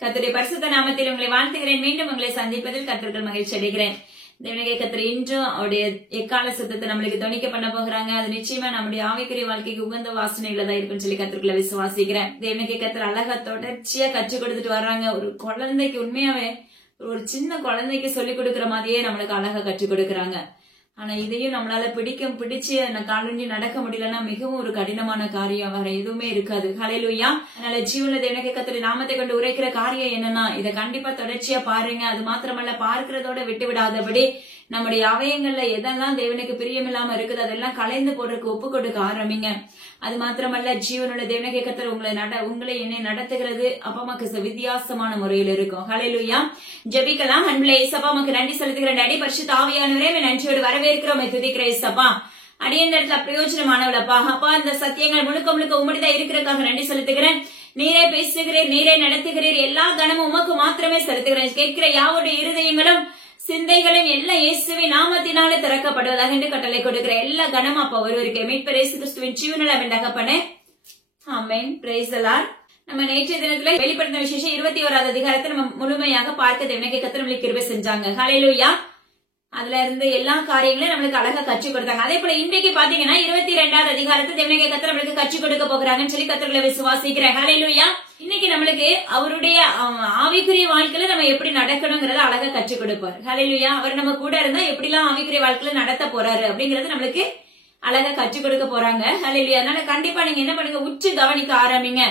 கர்த்தருடைய பரிசுத்த நாமத்தில் உங்களை வாழ்த்துகிறேன். மீண்டும் உங்களை சந்திப்பதில் கர்த்தருக்குள் மகிழ்ச்சி அடைகிறேன். தேவனுடைய கர்த்தர் இன்றும் அவருடைய எக்கால சத்தத்தை நம்மளுக்கு துணிக்க பண்ண போகிறாங்க. அது நிச்சயமா நம்முடைய ஆவிக்குரிய வாழ்க்கைக்கு உகந்த வாசனை உள்ளதா இருக்குன்னு சொல்லி கர்த்தருக்குள்ள விசுவாசிக்கிறேன். தேவனுடைய கர்த்தர் அழகா தொடர்ச்சியா கற்றுக் கொடுத்துட்டு வர்றாங்க. ஒரு குழந்தைக்கு உண்மையாவே ஒரு சின்ன குழந்தைக்கு சொல்லிக் கொடுக்கிற மாதிரியே நம்மளுக்கு அழகா கற்றுக் கொடுக்கறாங்க. ஆனா இதையும் நம்மளால பிடிச்சு காலூன்றி நடக்க முடியலன்னா மிகவும் ஒரு கடினமான காரியம், வேற எதுவுமே இருக்காது. ஹல்லேலூயா. அதனால ஜீவனுள்ள தேவனுடைய கர்த்தருடைய நாமத்தை கொண்டு உரைக்கிற காரியம் என்னன்னா, இதை கண்டிப்பா தொடர்ச்சியா பாருங்க. அது மாத்திரமல்ல, பார்க்கிறதோட விட்டு விடாதபடி நம்முடைய அவயங்கள்ல எதெல்லாம் தேவனுக்கு பிரியமில்லாம இருக்குது அதெல்லாம் கலைந்து போடுறதுக்கு ஒப்பு கொடுக்க ஆரம்பிங்க. அது மாத்திரமல்ல, ஜீவனுள்ள தேவனுடைய கர்த்தர் உங்களை என்னை நடத்துகிறது அப்பமாக்கு வித்தியாசமான முறையில் இருக்கும். ஹல்லேலூயா. ஜெபிக்கலாம். அன்புள்ள இயேசப்பா, உமக்கு நன்றி செலுத்துகிற அடி பரிசுத்த ஆவியானவரே, நன்றியோடு வரவேற்கிறோம், துதிக்கிற இயேசப்பா. அடியேன் இடத்துல பிரயோஜனமானவளப்பா. அப்பா, இந்த சத்தியங்கள் முழுக்க முழுக்க உம்முடையதா இருக்கிறதுக்காக நன்றி செலுத்துகிறேன். நீரே பேசுகிறீர், நீரே நடத்துகிறீர், எல்லா கனமும் உமக்கு மாத்திரமே செலுத்துகிறேன். கேட்கிற யாவுடைய இருதயங்களும் சிந்தைகளும் எல்லாம் இயேசுவின் நாமத்தினாலே திறக்கப்படுவதாக என்று கட்டளை கொடுக்கிற எல்லா கனமும் அப்ப ஒருவருக்கு மீட்பர் இயேசு கிறிஸ்துவின் ஜீவனில் தகப்பனே. ஆமென். Praise the lord. நம்ம நேற்றைய தினத்துல வெளிப்படுத்தின விசேஷம் 21வது அதிகாரத்தை நம்ம முழுமையாக பார்க்க தேவனுடைய கர்த்தர் நம்மளுக்கு கிருபை செஞ்சாங்க. ஹல்லேலூயா. அதுல இருந்து எல்லா காரியங்களும் நம்மளுக்கு அழகா கற்றுக் கொடுத்தாங்க. அதே போல இன்றைக்கு பாத்தீங்கன்னா 22வது அதிகாரத்தை தேவனுடைய கர்த்தர் நம்மளுக்கு கற்றுக் கொடுக்க போகிறாங்கன்னு சொல்லி கர்த்தர்களை விசுவாசிக்கிறேன். ஹல்லேலூயா. இன்னைக்கு நம்மளுக்கு அவருடைய ஆவிக்குரிய வாழ்க்கையில நம்ம எப்படி நடக்கணும்ங்கறத அழகா கற்றுக் கொடுப்பார். ஹல்லேலூயா. அவர் நம்ம கூட இருந்தா எப்படிலாம் ஆவிக்குரிய வாழ்க்கையில நடத்த போறாரு அப்படிங்கறது நம்மளுக்கு அழகா கற்றுக் கொடுக்க போறாங்க. ஹல்லேலூயா. அதனால கண்டிப்பா நீங்க என்ன பண்ணுங்க, உற்று கவனிக்க ஆரம்பிங்க.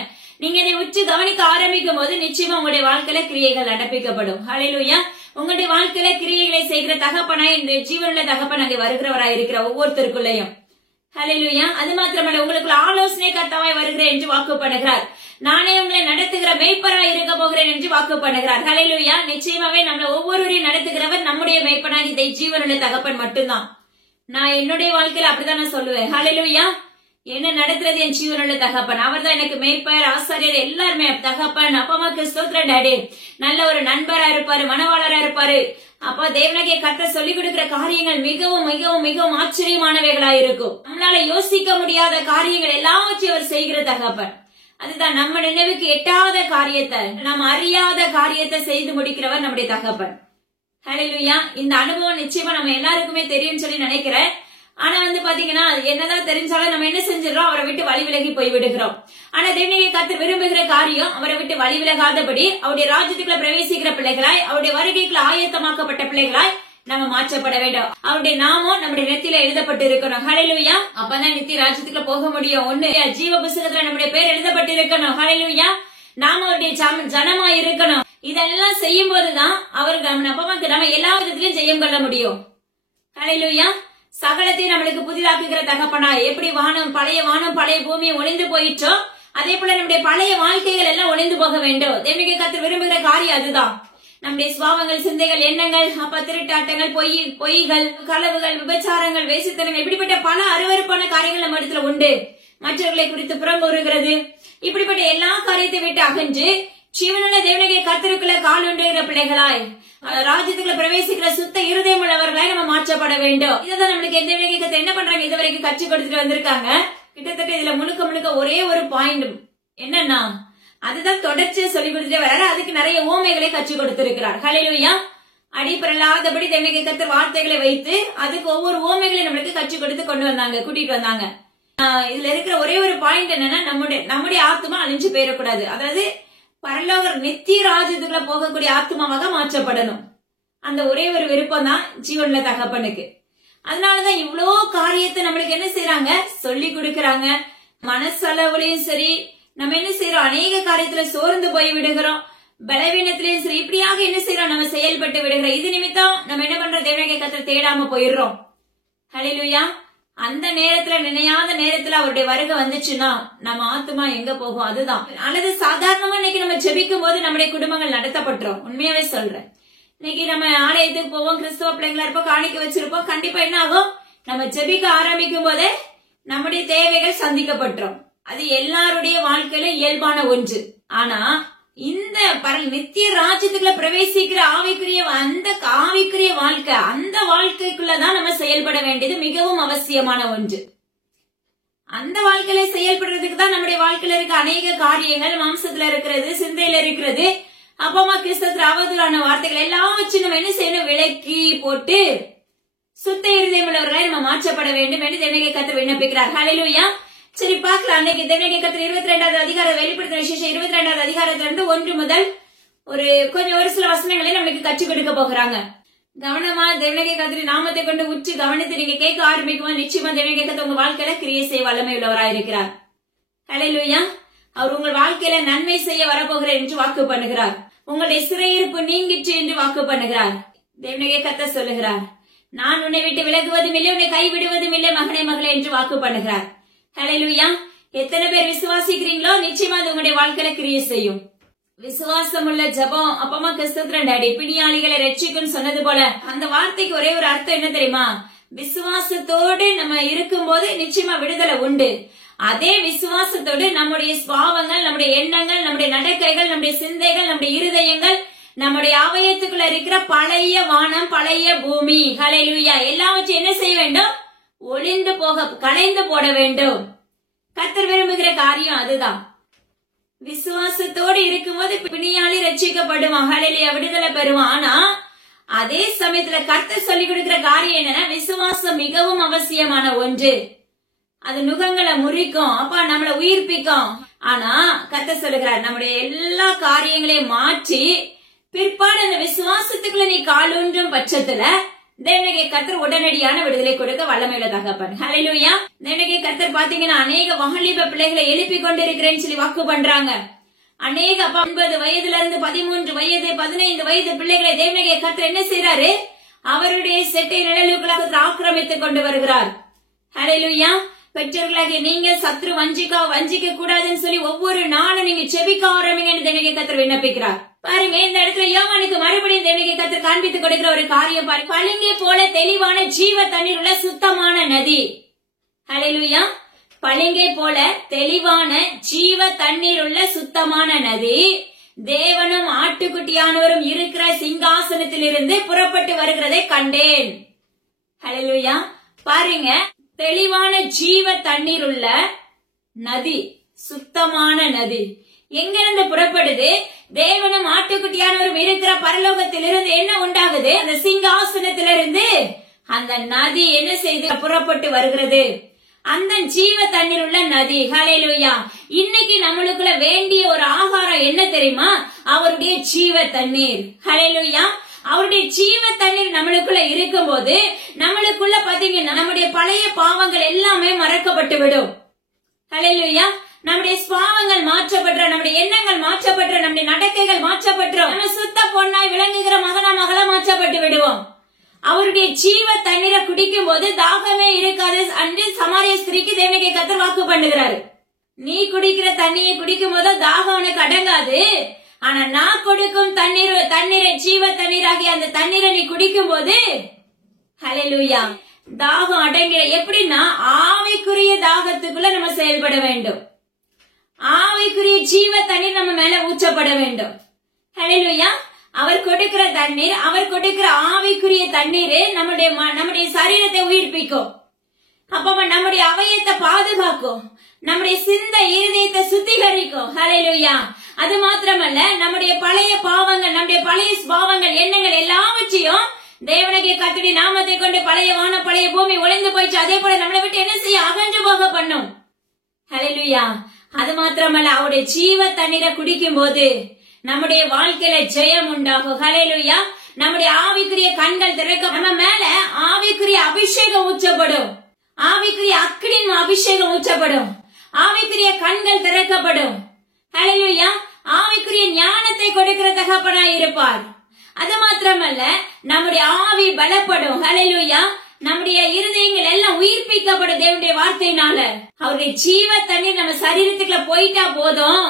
நீங்க இதை உற்று கவனிக்க ஆரம்பிக்கும் போது நிச்சயமா உங்களுடைய வாழ்க்கையில கிரியைகள் நடப்பிக்கப்படும். ஹல்லேலூயா. உங்களுடைய வாழ்க்கையில கிரியைகளை செய்கிற தகப்பனாய் இந்த ஜீவனுள்ள தகப்பன் அங்கே வருகிறவராய் இருக்கிற ஒவ்வொருத்தருக்குள்ளையும். ஹல்லேலூயா. அது மாத்திரமல்ல, உங்களுக்கு ஆலோசனை கர்த்தாவாய் வருகிறேன் என்று வாக்கு பண்ணுகிறார். நானே உங்களை நடத்துகிற மேய்ப்பராய் இருக்க போகிறேன் என்று வாக்கு பண்ணுகிறார். ஹல்லேலூயா. நிச்சயமாவே நம்மள ஒவ்வொருவரையும் நடத்துகிறவர் நம்முடைய மேய்ப்பனாய் இந்த ஜீவனுள்ள தகப்பன் மட்டும்தான். நான் என்னுடைய வாழ்க்கையில அப்படிதான் நான் சொல்லுவேன். ஹல்லேலூயா. என்ன நடத்துறது என் ஜீவனுள்ள தகப்பன். அவர் தான் எனக்கு மேய்ப்பர், ஆசாரியர், எல்லாருமே தகப்பன். அப்பமாக்கு ஸ்தோத்திரம் டாடி. நல்ல ஒரு நண்பரா இருப்பாரு, மனவாளரா இருப்பாரு. அப்பா, தேவனுடைய கர்த்தர் சொல்லிக் கொடுக்கிற காரியங்கள் மிகவும் மிகவும் மிகவும் ஆச்சரியமானவைகளா இருக்கும். நம்மளால யோசிக்க முடியாத காரியங்கள் எல்லாவற்றையும் அவர் செய்கிற தகப்பன். அதுதான் நம்ம நினைவுக்கு எட்டாத காரியத்தை, நம்ம அறியாத காரியத்தை செய்து முடிக்கிறவர் நம்முடைய தகப்பன். ஹல்லேலூயா. இந்த அனுபவம் நிச்சயமா நம்ம எல்லாருக்குமே தெரியும் சொல்லி நினைக்கிறேன். ஆனா பாத்தீங்கன்னா என்னதான் தெரிஞ்சாலும் நம்ம என்ன செஞ்சிடறோம், அவரை விட்டு வழி விலகி போய் விடுகிறோம். ஆனா தேவனுடைய கர்த்தர் விரும்புகிற காரியம் அவரை விட்டு வழி விலகாதபடி அவருடைய ராஜ்யத்துக்குள்ள பிரவேசிக்கிற பிள்ளைகளாய், அவருடைய வருகைக்குள்ள ஆயத்தமாக்கப்பட்ட பிள்ளைகளாய் நம்ம மாற்றப்பட வேண்டும். அவருடைய நாமம் நம்முடைய நெத்தியில எழுதப்பட்டு இருக்கணும். ஹல்லேலூயா. அப்பதான் நித்திய ராஜ்யத்துக்குள்ள போக முடியும். ஒண்ணு, ஜீவ புஸ்தகத்துல நம்முடைய பேர் எழுதப்பட்டு இருக்கணும். ஹல்லேலூயா. நாம அவருடைய ஜனமா இருக்கணும். இதெல்லாம் செய்யும் போதுதான் அவருக்கு நம்ம எல்லா விதத்திலையும் ஜெயம் கொள்ள முடியும். ஹல்லேலூயா. சகலத்தையும் நம்மளுக்கு புதிதாக்குகிற தகப்பனா, எப்படி பழைய வானம் பழைய பூமியை ஒளிந்து போயிற்றோ அதே போல நம்முடைய பழைய வாழ்க்கைகள் எல்லாம் ஒளிந்து போக வேண்டும். தேவனுடைய கர்த்தர் விரும்புகிற காரியம் அதுதான். நம்முடைய சுவாவங்கள், சிந்தைகள், எண்ணங்கள், திருட்டாட்டங்கள், பொய்கள், களவுகள், விபச்சாரங்கள், வேசித்தனங்கள், இப்படிப்பட்ட பல அருவருப்பான காரியங்கள் நம்ம இடத்துல உண்டு. மற்றவர்களை குறித்து புறங்கூறுகிறது, இப்படிப்பட்ட எல்லா காரியத்தை விட்டு அகன்று ஜீவனுள்ள தேவனுடைய கர்த்தருக்குள்ள கால் ஒன்றுகிற பிள்ளைகளாய், ராஜ்யத்துக்குள்ள பிரவேசிக்கிற சுத்த இருதயம் உள்ளவர்களாய் நம்ம மாற்றப்பட வேண்டும். இதுதான் நம்மளுக்கு என்ன பண்றாங்க, இதுவரைக்கும் கற்றுக் கொடுத்துட்டு வந்திருக்காங்க. கிட்டத்தட்ட இதுல முழுக்க முழுக்க ஒரே ஒரு பாயிண்ட் என்னன்னா, அதுதான் தொடர்ச்சியா சொல்லி கொடுத்துட்டே வர்றாரு. அதுக்கு நிறைய ஓமைகளை கற்றுக் கொடுத்திருக்கிறார். ஹல்லேலூயா. அடிப்படலாதபடி தேவனுடைய கர்த்தர் வார்த்தைகளை வைத்து அதுக்கு ஒவ்வொரு ஓமைகளையும் நம்மளுக்கு கற்றுக் கொடுத்து கூட்டிட்டு வந்தாங்க. இதுல இருக்கிற ஒரே ஒரு பாயிண்ட் என்னன்னா, நம்முடைய ஆத்மா அழிஞ்சு போயிடக்கூடாது. அதாவது பரலோக நித்திய ராஜ்யத்துக்குள்ள போகக்கூடிய ஆத்மாவாக மாற்றப்படணும். அந்த ஒரே ஒரு விருப்பம் தான் ஜீவனுள்ள தகப்பனுக்கு. அதனாலதான் இவ்வளோ காரியத்தை நம்மளுக்கு என்ன செய்யறாங்க, சொல்லி கொடுக்கறாங்க. மனசளவுலயும் சரி, நம்ம என்ன செய்யறோம், அநேக காரியத்துல சோர்ந்து போய் விடுகிறோம். பலவீனத்திலயும் சரி, இப்படியாக என்ன செய்யறோம், நம்ம செயல்பட்டு விடுகிறோம். இது நிமித்தம் நம்ம என்ன பண்றோம், தேவனுடைய கர்த்தரை தேடாம போயிடுறோம். ஹல்லேலூயா. அந்த நேரத்துல, நினையாத நேரத்துல அவருடைய வருகை வந்துச்சுன்னா நம்ம ஆத்மா எங்க போகும், அதுதான். அல்லது சாதாரணமா இன்னைக்கு நம்ம ஜெபிக்கும் போது நம்முடைய குடும்பங்கள் நடத்தப்பட்டுரும். உண்மையாவே சொல்றேன். இன்னைக்கு நம்ம ஆலயத்துக்கு போவோம், கிறிஸ்தவ பிள்ளைங்களா இருப்போம், காணிக்க வச்சிருப்போம். கண்டிப்பா என்ன ஆகும், நம்ம ஜெபிக்க ஆரம்பிக்கும் போதே நம்முடைய தேவைகள் சந்திக்கப்பட்டுரும். அது எல்லாருடைய வாழ்க்கையில இயல்பான ஒன்று. ஆனா இந்த நித்திய ராஜ்யத்துக்குள்ள பிரவேசிக்கிற ஆவிக்குரிய வாழ்க்கை, அந்த வாழ்க்கைக்குள்ளதான் நம்ம செயல்பட வேண்டியது மிகவும் அவசியமான ஒன்று. அந்த வாழ்க்கையில செயல்படுறதுக்கு தான் நம்முடைய வாழ்க்கையில இருக்க அநேக காரியங்கள் மாம்சத்துல இருக்கிறது, சிந்தையில இருக்கிறது, அப்பமா கிறிஸ்தத்துல அவதூறான வார்த்தைகள் எல்லாம் வச்சு நம்ம என்ன செய்யணும், விலக்கி போட்டு சுத்த இருதயம் உள்ளவர்களை நம்ம மாற்றப்பட வேண்டும் என்று தேவனுடைய கர்த்தர் விண்ணப்பிக்கிறார். ஹல்லேலூயா. சரி பார்க்கலாம். அன்னைக்கு தேவனுடைய கர்த்தர் 22வது அதிகாரம் வெளிப்படுத்தின விசேஷம் 22வது அதிகாரத்துல இருந்து 1 முதல் ஒரு சில வசனங்களை நம்மளுக்கு கற்றுக் கொடுக்க போகிறாங்க. கவனமா தேவனுடைய கர்த்தரின் நாமத்தை கொண்டு உச்சி கவனித்து நீங்க கேட்க ஆரம்பிக்கும்போது நிச்சயமா தேவனுடைய கர்த்தர் உங்க வாழ்க்கையில கிரியை செய்ய வல்லமை உள்ளவராயிருக்கிறார். ஹல்லேலூயா. அவர் உங்கள் வாழ்க்கையில நன்மை செய்ய வரப்போகிறார் என்று வாக்கு பண்ணுகிறார். உங்களுடைய சிறையிருப்பு நீங்கிற்று என்று வாக்கு பண்ணுகிறார். தேவனுடைய கர்த்தர் சொல்லுகிறார், நான் உன்னை விட்டு விலகுவதும் இல்லை, உன்னை கைவிடுவதும் இல்லை மகனே மகளே என்று வாக்கு பண்ணுகிறார். ஹல்லேலூயா. எத்தனை பேர் விசுவாசிக்கிறீங்களோ நிச்சயமா அது உங்களுடைய வாழ்க்கையில கிரியை செய்யும். விசுவாசம் உள்ள ஜபம் அப்பமா கிறிஸ்துவின் டாடி பிணியாளிகளை ரட்சிக்கும் சொன்னது போல அந்த வார்த்தைக்கு ஒரே ஒரு அர்த்தம் என்ன தெரியுமா, விசுவாசத்தோடு நம்ம இருக்கும் போது நிச்சயமா விடுதலை உண்டு. அதே விசுவாசத்தோடு நம்முடைய பாவங்கள், நம்முடைய எண்ணங்கள், நம்முடைய நடக்கைகள், நம்முடைய சிந்தைகள், நம்முடைய இருதயங்கள், நம்முடைய அவயத்துக்குள்ள இருக்கிற பழைய வானம், பழைய பூமி, ஹல்லேலூயா, எல்லாவற்றையும் என்ன செய்ய வேண்டும், ஒளிந்து போக களைந்து போட வேண்டும். கர்த்தர் விரும்புகிற காரியம் அதுதான். விசுவாசத்தோடு இருக்கும்போது பிணியாளி ரட்சிக்கப்படுவான், ஹல்லேலூயா, விடுதலை பெறுவான். ஆனா அதே சமயத்துல கர்த்தர் சொல்லிக் கொடுக்கிற காரியம் என்னன்னா, விசுவாசம் மிகவும் அவசியமான ஒன்று. அது நுகங்களை முறிக்கும், அப்ப நம்மளை உயிர்ப்பிக்கும். ஆனா கர்த்தர் சொல்லுகிறார், நம்முடைய எல்லா காரியங்களையும் மாற்றி பிற்பாடு அந்த விசுவாசத்துக்குள்ள நீ காலூன்றும் பட்சத்துல தேவனுடைய கர்த்தர் உடனடியான விடுதலை கொடுக்க வல்லமையுள்ள தகப்பன். ஹல்லேலூயா. தேவனுடைய கர்த்தர் பாத்தீங்கன்னா அநேக வாலிப பிள்ளைகளை எழுப்பி கொண்டிருக்கிறேன்னு சொல்லி வாக்கு பண்றாங்க. அநேக 9 வயதுல இருந்து 13 வயது 15 வயது பிள்ளைகளை தேவனுடைய கர்த்தர் என்ன செய்யறாரு, அவருடைய செட்டை நிழலுக்குள்ளாக ஆக்கிரமித்துக் கொண்டு வருகிறார். ஹல்லேலூயா. பெற்றோர்களாகிய நீங்க சத்ரு வஞ்சிக்க கூடாதுன்னு சொல்லி ஒவ்வொரு நாளும் நீங்க செபிக்க ஆரம்பிங்கன்னு தேவனுடைய கர்த்தர் விண்ணப்பிக்கிறார். பாருங்க, இந்த இடத்துல யோவானுக்கு மறுபடியும் தேவனுடைய கர்த்தர் காண்பித்துக் கொடுக்கிற ஒரு காரியம் பாருங்க. பளிங்கை போல தெளிவான ஜீவ தண்ணீர் உள்ள சுத்தமான நதி. ஹல்லேலூயா. பளிங்கை போல தெளிவான ஜீவ தண்ணீர் உள்ள சுத்தமான நதி தேவனும் ஆட்டுக்குட்டியானவரும் இருக்கிற சிங்காசனத்திலிருந்து புறப்பட்டு வருகிறதை கண்டேன். ஹல்லேலூயா. பாருங்க, தெளிவான ஜீவ தண்ணீர் உள்ள நதி, சுத்தமான நதி எங்கிருந்து புறப்படுது, தேவனும் ஆட்டுக்குட்டியானவரும் இருக்கிற பரலோகத்திலிருந்து என்ன உண்டாகுது, அந்த சிங்காசனத்திலிருந்து அந்த நதி என்ன செய்து புறப்பட்டு வருகிறது, அந்த ஜீவ தண்ணீர் உள்ள நதி. ஹல்லேலூயா. இன்னைக்கு நம்மளுக்குள்ள வேண்டிய ஒரு ஆகாரம் என்ன தெரியுமா, அவருடைய ஜீவ தண்ணீர். ஹல்லேலூயா. அவருடைய ஜீவ தண்ணீர் நம்மளுக்குள்ள இருக்கும் போது நம்மளுக்குள்ள பாத்தீங்கன்னா நம்முடைய பழைய பாவங்கள் எல்லாமே மறக்கப்பட்டு விடும். ஹல்லேலூயா. நம்முடைய பாவங்கள் மாற்றப்பட்ட, நம்முடைய எண்ணங்கள் மாற்றப்பட்ட, நம்முடைய நடக்கைகள் மாற்றப்பட்டு நம்ம சுத்த பொன்னாய் விளங்குகிற மகனா மகளா மாற்றப்பட்டு விடுவோம். அவருடைய ஜீவ தண்ணீரை குடிக்கும் போது தாகமே இருக்காது என்று சமாரிய ஸ்திரீக்கு தேவனுடைய கர்த்தர் வாக்கு பண்ணுகிறாரு. நீ குடிக்கிற தண்ணியை குடிக்கும் போது தாகம் உனக்கு அடங்காது. ஆனா நான் கொடுக்கும் தண்ணீரை ஜீவ தண்ணீராகிய அந்த தண்ணீரை நீ குடிக்கும் போது ஹல்லேலூயா தாகம் அடங்கிற. எப்படின்னா ஆவிக்குரிய தாகத்துக்குள்ள நம்ம செயல்பட வேண்டும். ஆவிக்குரிய ஜீவ தண்ணீர் நம்ம மேல ஊற்றப்பட வேண்டும். ஹல்லேலூயா. அவர் கொடுக்கிற தண்ணீர், அவர் கொடுக்கிற ஆவிக்குரிய தண்ணீர் நம்முடைய சரீரத்தை உயிர்ப்பிக்கும். அப்ப நம்முடைய அவயத்தை பாதுகாக்கும், நம்முடைய சிந்தை இருதயத்தை சுத்திகரிக்கும். ஹல்லேலூயா. அது மாத்திரமல்ல, நம்முடைய பழைய பாவங்கள், நம்முடைய பழைய பாவங்கள், எண்ணங்கள் எல்லாவற்றையும் தேவனுடைய கர்த்தருடைய நாமத்தை கொண்டு பழைய வானம் பழைய பூமி ஒளிந்து போயிடுச்சு. அதே போல நம்மளை விட்டு என்ன செய்ய, அகன்று போக பண்ணும். ஹல்லேலூயா. அது மாத்திரமல்ல, அவருடைய ஜீவ தண்ணீரை குடிக்கும் போது நம்முடைய வாழ்க்கையில ஜெயம் உண்டாகும். ஹல்லேலூயா. நம்முடைய ஆவிக்குரிய கண்கள் திறக்க, நம்ம மேல ஆவிக்குரிய அபிஷேகம் ஊற்றப்படும், ஆவிக்குரிய அக்கினியின் அபிஷேகம் ஊற்றப்படும், ஆவிக்குரிய கண்கள் திறக்கப்படும். ஹல்லேலூயா. ஆவிக்குரிய ஞானத்தை கொடுக்கிற தகப்பனாய் இருப்பார். அது மாத்திரமல்ல, நம்முடைய ஆவி பலப்படும். ஹல்லேலூயா. நம்முடைய இருதயங்கள் எல்லாம் உயிர்ப்பிக்கப்படும் தேவனுடைய வார்த்தையினால. அவருடைய ஜீவ தண்ணீர் நம்ம சரீரத்துக்குள்ள போயிட்டா போதும்,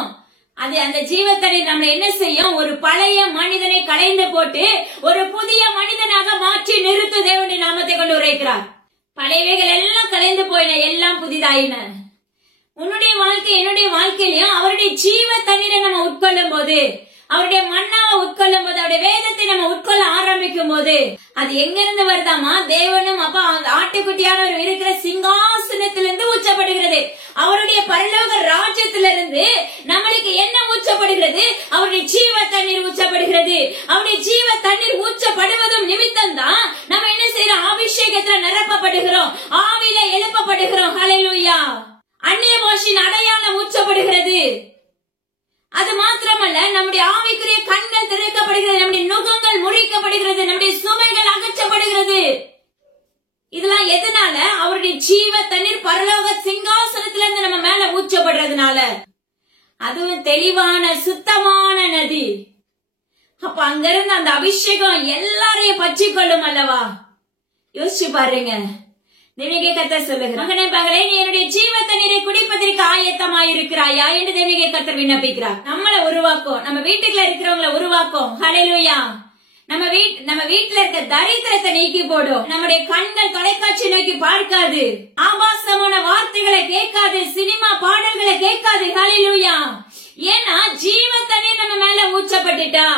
அது அந்த ஜீவ தண்ணீர் நம்ம என்ன செய்யும், ஒரு பழைய மனிதனை களைந்து போட்டு ஒரு புதிய மனிதனாக மாற்றி நிறுத்தும். தேவனுடைய நாமத்தை கொண்டு உரைக்கிறார். பழையவைகள் எல்லாம் கலைந்து போயின, எல்லாம் புதிதாயின. உன்னுடைய வாழ்க்கை என்னுடைய வாழ்க்கையிலையும் அவருடைய ஜீவ தண்ணீரை நம்ம உட்கொள்ளும் போது, அவருடைய மன்னாவை உட்கொள்ளும் போது, அவருடைய வேதத்தை நம்ம உட்கொள்ள ஆரம்பிக்கும் போது அது எங்கிருந்து வருதாமா, தேவனும் அப்பா ஆட்டுக்குட்டியானவர் இருக்கிற சிங்காசனத்திலிருந்து ஊற்றப்படுகிறது. அவருடைய பரலோக ராஜ்யத்திலிருந்து நம்மளுக்கு என்ன ஊற்றப்படுகிறது, அவருடைய ஜீவ தண்ணீர் ஊற்றப்படுகிறது. ஜீவ தண்ணீர் ஊற்றப்படுவதும் நிமித்தம் தான் நம்ம என்ன செய்யறோம்? அபிஷேகத்துல நிரப்பப்படுகிறோம், ஆவியில எழுப்பப்படுகிறோம். ஹல்லேலூயா. அந்நிய பாஷையின் அடையாளம் ஊற்றப்படுகிறது. அது மாத்திரமல்ல, நம்முடைய ஆவிக்குரிய கண்கள் திறக்கப்படுகிறது, நம்முடைய நுகங்கள் முறிக்கப்படுகிறது, நம்முடைய சுமைகள் அகற்றப்படுகிறது. இதெல்லாம் எதனால? அவருடைய ஜீவ தண்ணீர் பரலோக சிங்காசனத்துல இருந்து நம்ம மேல ஊற்றப்படுறதுனால. அதுவும் தெளிவான சுத்தமான நதி. அப்ப அங்கிருந்து அந்த அபிஷேகம் எல்லாரையும் பற்றி கொள்ளும் அல்லவா? யோசிச்சு பாருங்க. தேவனுடைய கர்த்தர் சொல்லுகிறார், மகனே மகளே, நீ என்னுடைய ஜீவ தண்ணீரை குடிப்பதற்கு ஆயத்தமாயிருக்கிறாயா என்று தேவனுடைய கர்த்தர் விண்ணப்பிக்கிறார். நம்மளை உருவாக்கும், நம்ம வீட்டுக்குள்ள இருக்கிறவங்களை உருவாக்கும். ஹல்லேலூயா. நம்ம வீட்டுல இருக்க தரித்திரத்தை நீக்கி போடும். நம்முடைய கண்கள் தொலைக்காட்சி நோக்கி பார்க்காது, ஆபாசமான வார்த்தைகளை கேட்காது, சினிமா பாடல்களை கேட்காது. ஹல்லேலூயா. ஏன்னா ஜீவ தண்ணீர் நம்ம மேல ஊற்றப்பட்டுட்டா.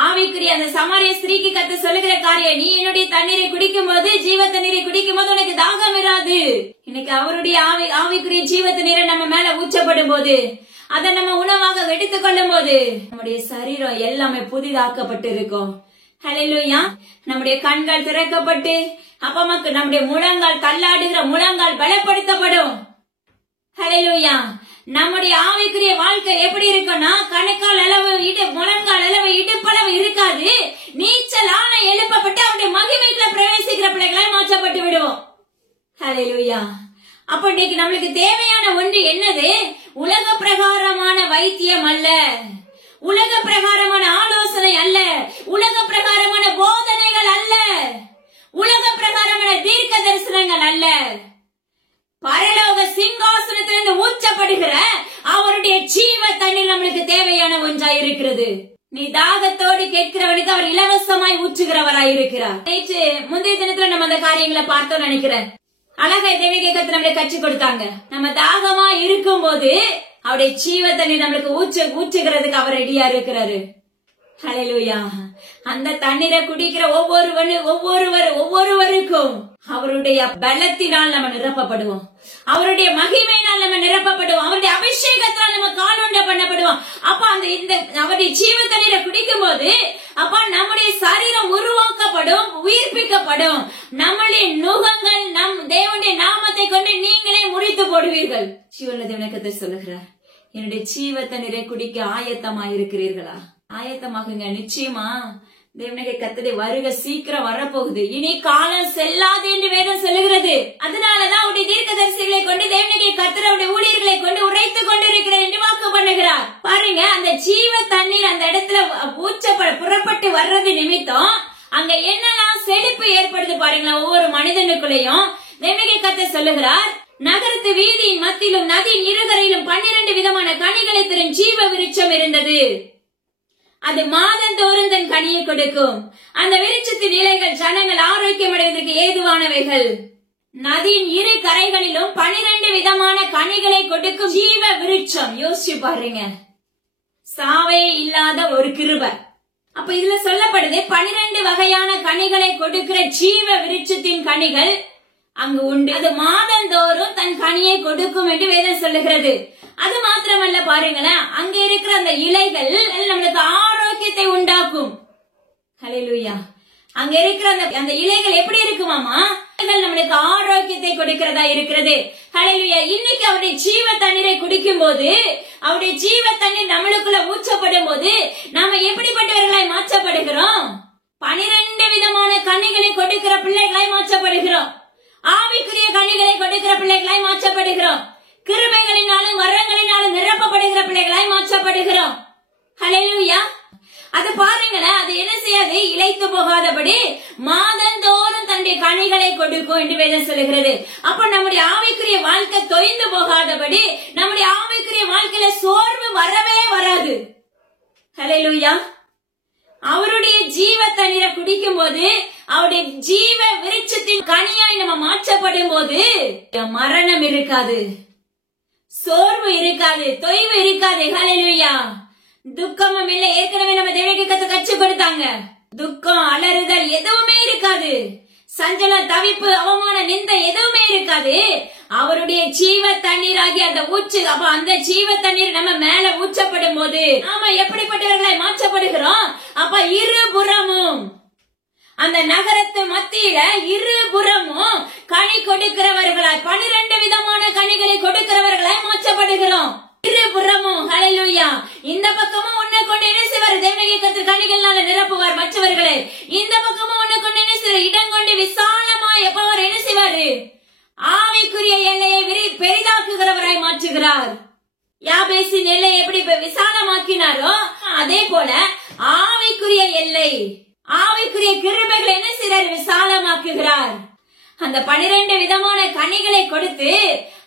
ஆவிக்குரிய அந்த சமாரிய ஸ்திரீக்கு கர்த்தர் சொல்லுகிற காரியம், நீ என்னுடைய தண்ணீரை குடிக்கும் போது, ஜீவ தண்ணீரை குடிக்கும் போது உனக்கு தாகம் இராது. இன்னைக்கு அவருடைய ஆவிக்குரிய ஜீவ தண்ணீரை நம்ம மேல ஊற்றப்படும் போது, அதை நம்ம உணவாக எடுத்துக் கொள்ளும் போது நம்முடைய சரீரம் எல்லாமே புதிதாக்கப்பட்டு இருக்கும். ஹல்லேலூயா. நம்முடைய கண்கள் திறக்கப்பட்டு அப்பமக்கு நம்முடைய முழங்கால் தள்ளாடுகிற முழங்கால் பலப்படுத்தப்படும். ஹல்லேலூயா. நம்முடைய ஆவிக்குரிய வாழ்க்கை எப்படி இருக்கும்னா, கணுக்கால் அளவு முழங்கால் அளவு இடுப்பளவு இருக்காது. நீச்சல் ஆன எழுப்பப்பட்டு அவருடைய மகிமைக்குள்ள பிரவேசிக்கிற பிள்ளைகளாய் மாற்றப்பட்டு விடுவோம். ஹல்லேலூயா. அப்ப இன்னைக்கு நம்மளுக்கு தேவையான ஒன்று என்னது? உலக பிரகாரமான வைத்தியம் அல்ல, உலக பிரகாரமான ஆலோசனை அல்ல, உலக பிரகாரமான போதனைகள் அல்ல, உலக பிரகாரமான தீர்க்க தரிசனங்கள் அல்ல. பரலோக சிங்காசனத்திலிருந்து ஊற்றப்படுகிற அவருடைய ஜீவ தண்ணீர் நம்மளுக்கு தேவையான ஒன்றாய் இருக்கிறது. நீ தாகத்தோடு கேட்கிறவனுக்கு அவர் இலவசமாய் ஊற்றுகிறவராய் இருக்கிறார். நேற்று முந்தைய தினத்துல நம்ம அந்த காரியங்களை பார்த்தோம் நினைக்கிறேன். அழகா தேவனுடைய கர்த்தர் நம்மளுக்கு கற்றுக் கொடுத்தாங்க. நம்ம தாகமா இருக்கும் போது அவருடைய ஜீவ தண்ணீர் நம்மளுக்கு ஊற்றுகிறதுக்கு அவர் ரெடியா இருக்கிறாரு. ஹல்லேலூயா. அந்த தண்ணீரை குடிக்கிற ஒவ்வொருவருக்கும் அவருடைய பலத்தினால் நம்ம நிரப்பப்படுவோம், அவருடைய மகிமையினால் நம்ம நிரப்பப்படுவோம், அவருடைய அபிஷேகத்தினால் நம்ம காலூண்ட பண்ணப்படுவோம். அப்ப இந்த அவருடைய ஜீவ தண்ணீரை குடிக்கும் போது அப்ப நம்முடைய சரீரம் உருவாக்கப்படும், உயிர்ப்பிக்கப்படும். நம்முடைய நுகங்கள் நம் தேவனுடைய நாமத்தை கொண்டு நீங்களே முறித்து போடுவீர்கள். ஜீவனுள்ள தேவனுடைய கர்த்தர் சொல்லுகிறார், என்னுடைய ஜீவ தண்ணீரை குடிக்க ஆயத்தமாயிருக்கிறீர்களா? ஆயத்தமாகுங்க. நிச்சயமா தேவனுடைய கர்த்தருடைய வருகை சீக்கிரம் வரப்போகுது. இனி காலம் செல்லாது என்று வேதம் சொல்லுகிறது. அதனாலதான் அவருடைய தீர்க்கதரிசிகளை கொண்டு தேவனுடைய கர்த்தருடைய ஊழியர்களை கொண்டு உரைத்துக் கொண்டிருக்கிறார் என்று வாக்கு பண்ணுகிறார். பாருங்க, அந்த ஜீவ தண்ணீர் அந்த இடத்துல புறப்பட்டு வர்றது நிமித்தம் அங்க என்னெல்லாம் செழிப்பு ஏற்படுது பாருங்களா. ஒவ்வொரு மனிதனுக்குள்ளேயும் தேவனுடைய கர்த்தர் சொல்லுகிறார், நகரத்து வீதியின் மத்தியிலும் நதியின் இருகரையிலும் 12 விதமான கனிகளை தரும் ஜீவ விருட்சம் இருந்தது. அது மாதந்தோறும் தன் கனியை கொடுக்கும். அந்த விருட்சத்தின் இலைகள் ஜனங்கள் ஆரோக்கியம் அடைவதற்கு ஏதுவானவைகள். நதியின் இரு கரைகளிலும் 12 விதமான கனிகளை கொடுக்கும் ஜீவ விருட்சம். யோசிச்சு பாருங்க, சாவே இல்லாத ஒரு கிருபை. அப்ப இதுல சொல்லப்படுது 12 வகையான கனிகளை கொடுக்கிற ஜீவ விருட்சத்தின் கனிகள் அங்கு உண்டு. அது மாதந்தோறும் தன் கனியை கொடுக்கும் என்று வேதம் சொல்லுகிறது. அது மாத்திரமல்ல, பாருங்களேன், அங்க இருக்கிற அந்த இலைகள் நம்மளுக்கு ஆரோக்கியத்தை உண்டாக்கும். ஹல்லேலூயா. அங்க இருக்கிற அந்த இலைகள் எப்படி இருக்குமாமா? நம்மளுக்கு ஆரோக்கியத்தை கொடுக்கிறதா இருக்கிறது. ஹல்லேலூயா. இன்னைக்கு அவருடைய ஜீவ தண்ணீரை குடிக்கும் போது, அவருடைய ஜீவ தண்ணீர் நம்மளுக்குள்ள ஊற்றப்படும் போது நாம எப்படிப்பட்டவர்களாய் மாற்றப்படுகிறோம்? 12 விதமான கனிகளை கொடுக்கிற பிள்ளைகளாய் மாற்றப்படுகிறோம். ஆவிக்குரிய கனிகளை கொடுக்கிற பிள்ளைகளாய் மாற்றப்படுகிறோம். கிருபைகளினாலும் வரங்களினாலும் நிரப்பப்படுகிற பிள்ளைகளாய் மாற்றப்படுகிறோம். ஹல்லேலூயா. அது பாருங்களேன், அது என்ன செய்யாது? இளைத்து போகாதபடி மாதந்தோறும் தன்னுடைய கனிகளை கொடுக்கும் என்று வேதம் சொல்லுகிறது. அப்ப நம்முடைய ஆவிக்குரிய வாழ்க்கை தொய்ந்து போகாதபடி, நம்முடைய ஆவிக்குரிய வாழ்க்கையில சோர்வு வரவே வராது. ஹல்லேலூயா. அவருடைய ஜீவ தண்ணீரை குடிக்கும் போது, அவருடைய ஜீவ விருட்சத்தின் கனியாய் நம்ம மாற்றப்படும் போது மரணம் இருக்காது, சோர்வு இருக்காது, தொய்வு இருக்காது. ஹல்லேலூயா. துக்கமும் இல்லை. ஏற்கனவே நம்ம தேவனுடைய கர்த்தர் கற்றுக் கொடுத்தாங்க. துக்கம், அலறுதல் எதுவுமே இருக்காது. சஞ்சலம், தவிப்பு, அவமான, நிந்தை எதுவுமே இருக்காது. அவருடைய ஜீவ தண்ணீராகி அந்த ஊற்று, அந்த ஜீவ தண்ணீர் நம்ம மேல ஊற்றப்படும் போது நாம எப்படிப்பட்டவர்களாய் மாற்றப்படுகிறோம்? அப்ப இருபுறமும் அந்த நகரத்து மத்தியில இருபுறமும் கனி கொடுக்கிறவர்களாய் 12 விதமான கனிகளை கொடுக்கிறவர்களாய் மாற்றப்படுகிறோம். இருபுறமும் ஹல்லேலூயா. இந்த பக்கமும் உன்னை கொண்டு என்ன செய்வார்? தேவனுடைய கர்த்தர் கனிகளால நிரப்புவார் மற்றவர்களை. இந்த பக்கமும் உன்னை கொண்டு என்ன செய்வார்? இடம் கொண்டு விசாலமா எப்பவர் என்ன செய்வாரு? ஆவிக்குரிய எல்லையை பெரிதாக்குகிறவராய் மாற்றுகிறார். யாபேசின் எல்லை எப்படி விசாலமாக்கினாரோ அதே போல ஆவிக்குரிய எல்லை, ஆவிக்குரிய கிருபைகளை என்ன செய்றார்? விசாலமாக்குகிறார். அந்த 12 விதமான கனிகளை கொடுத்து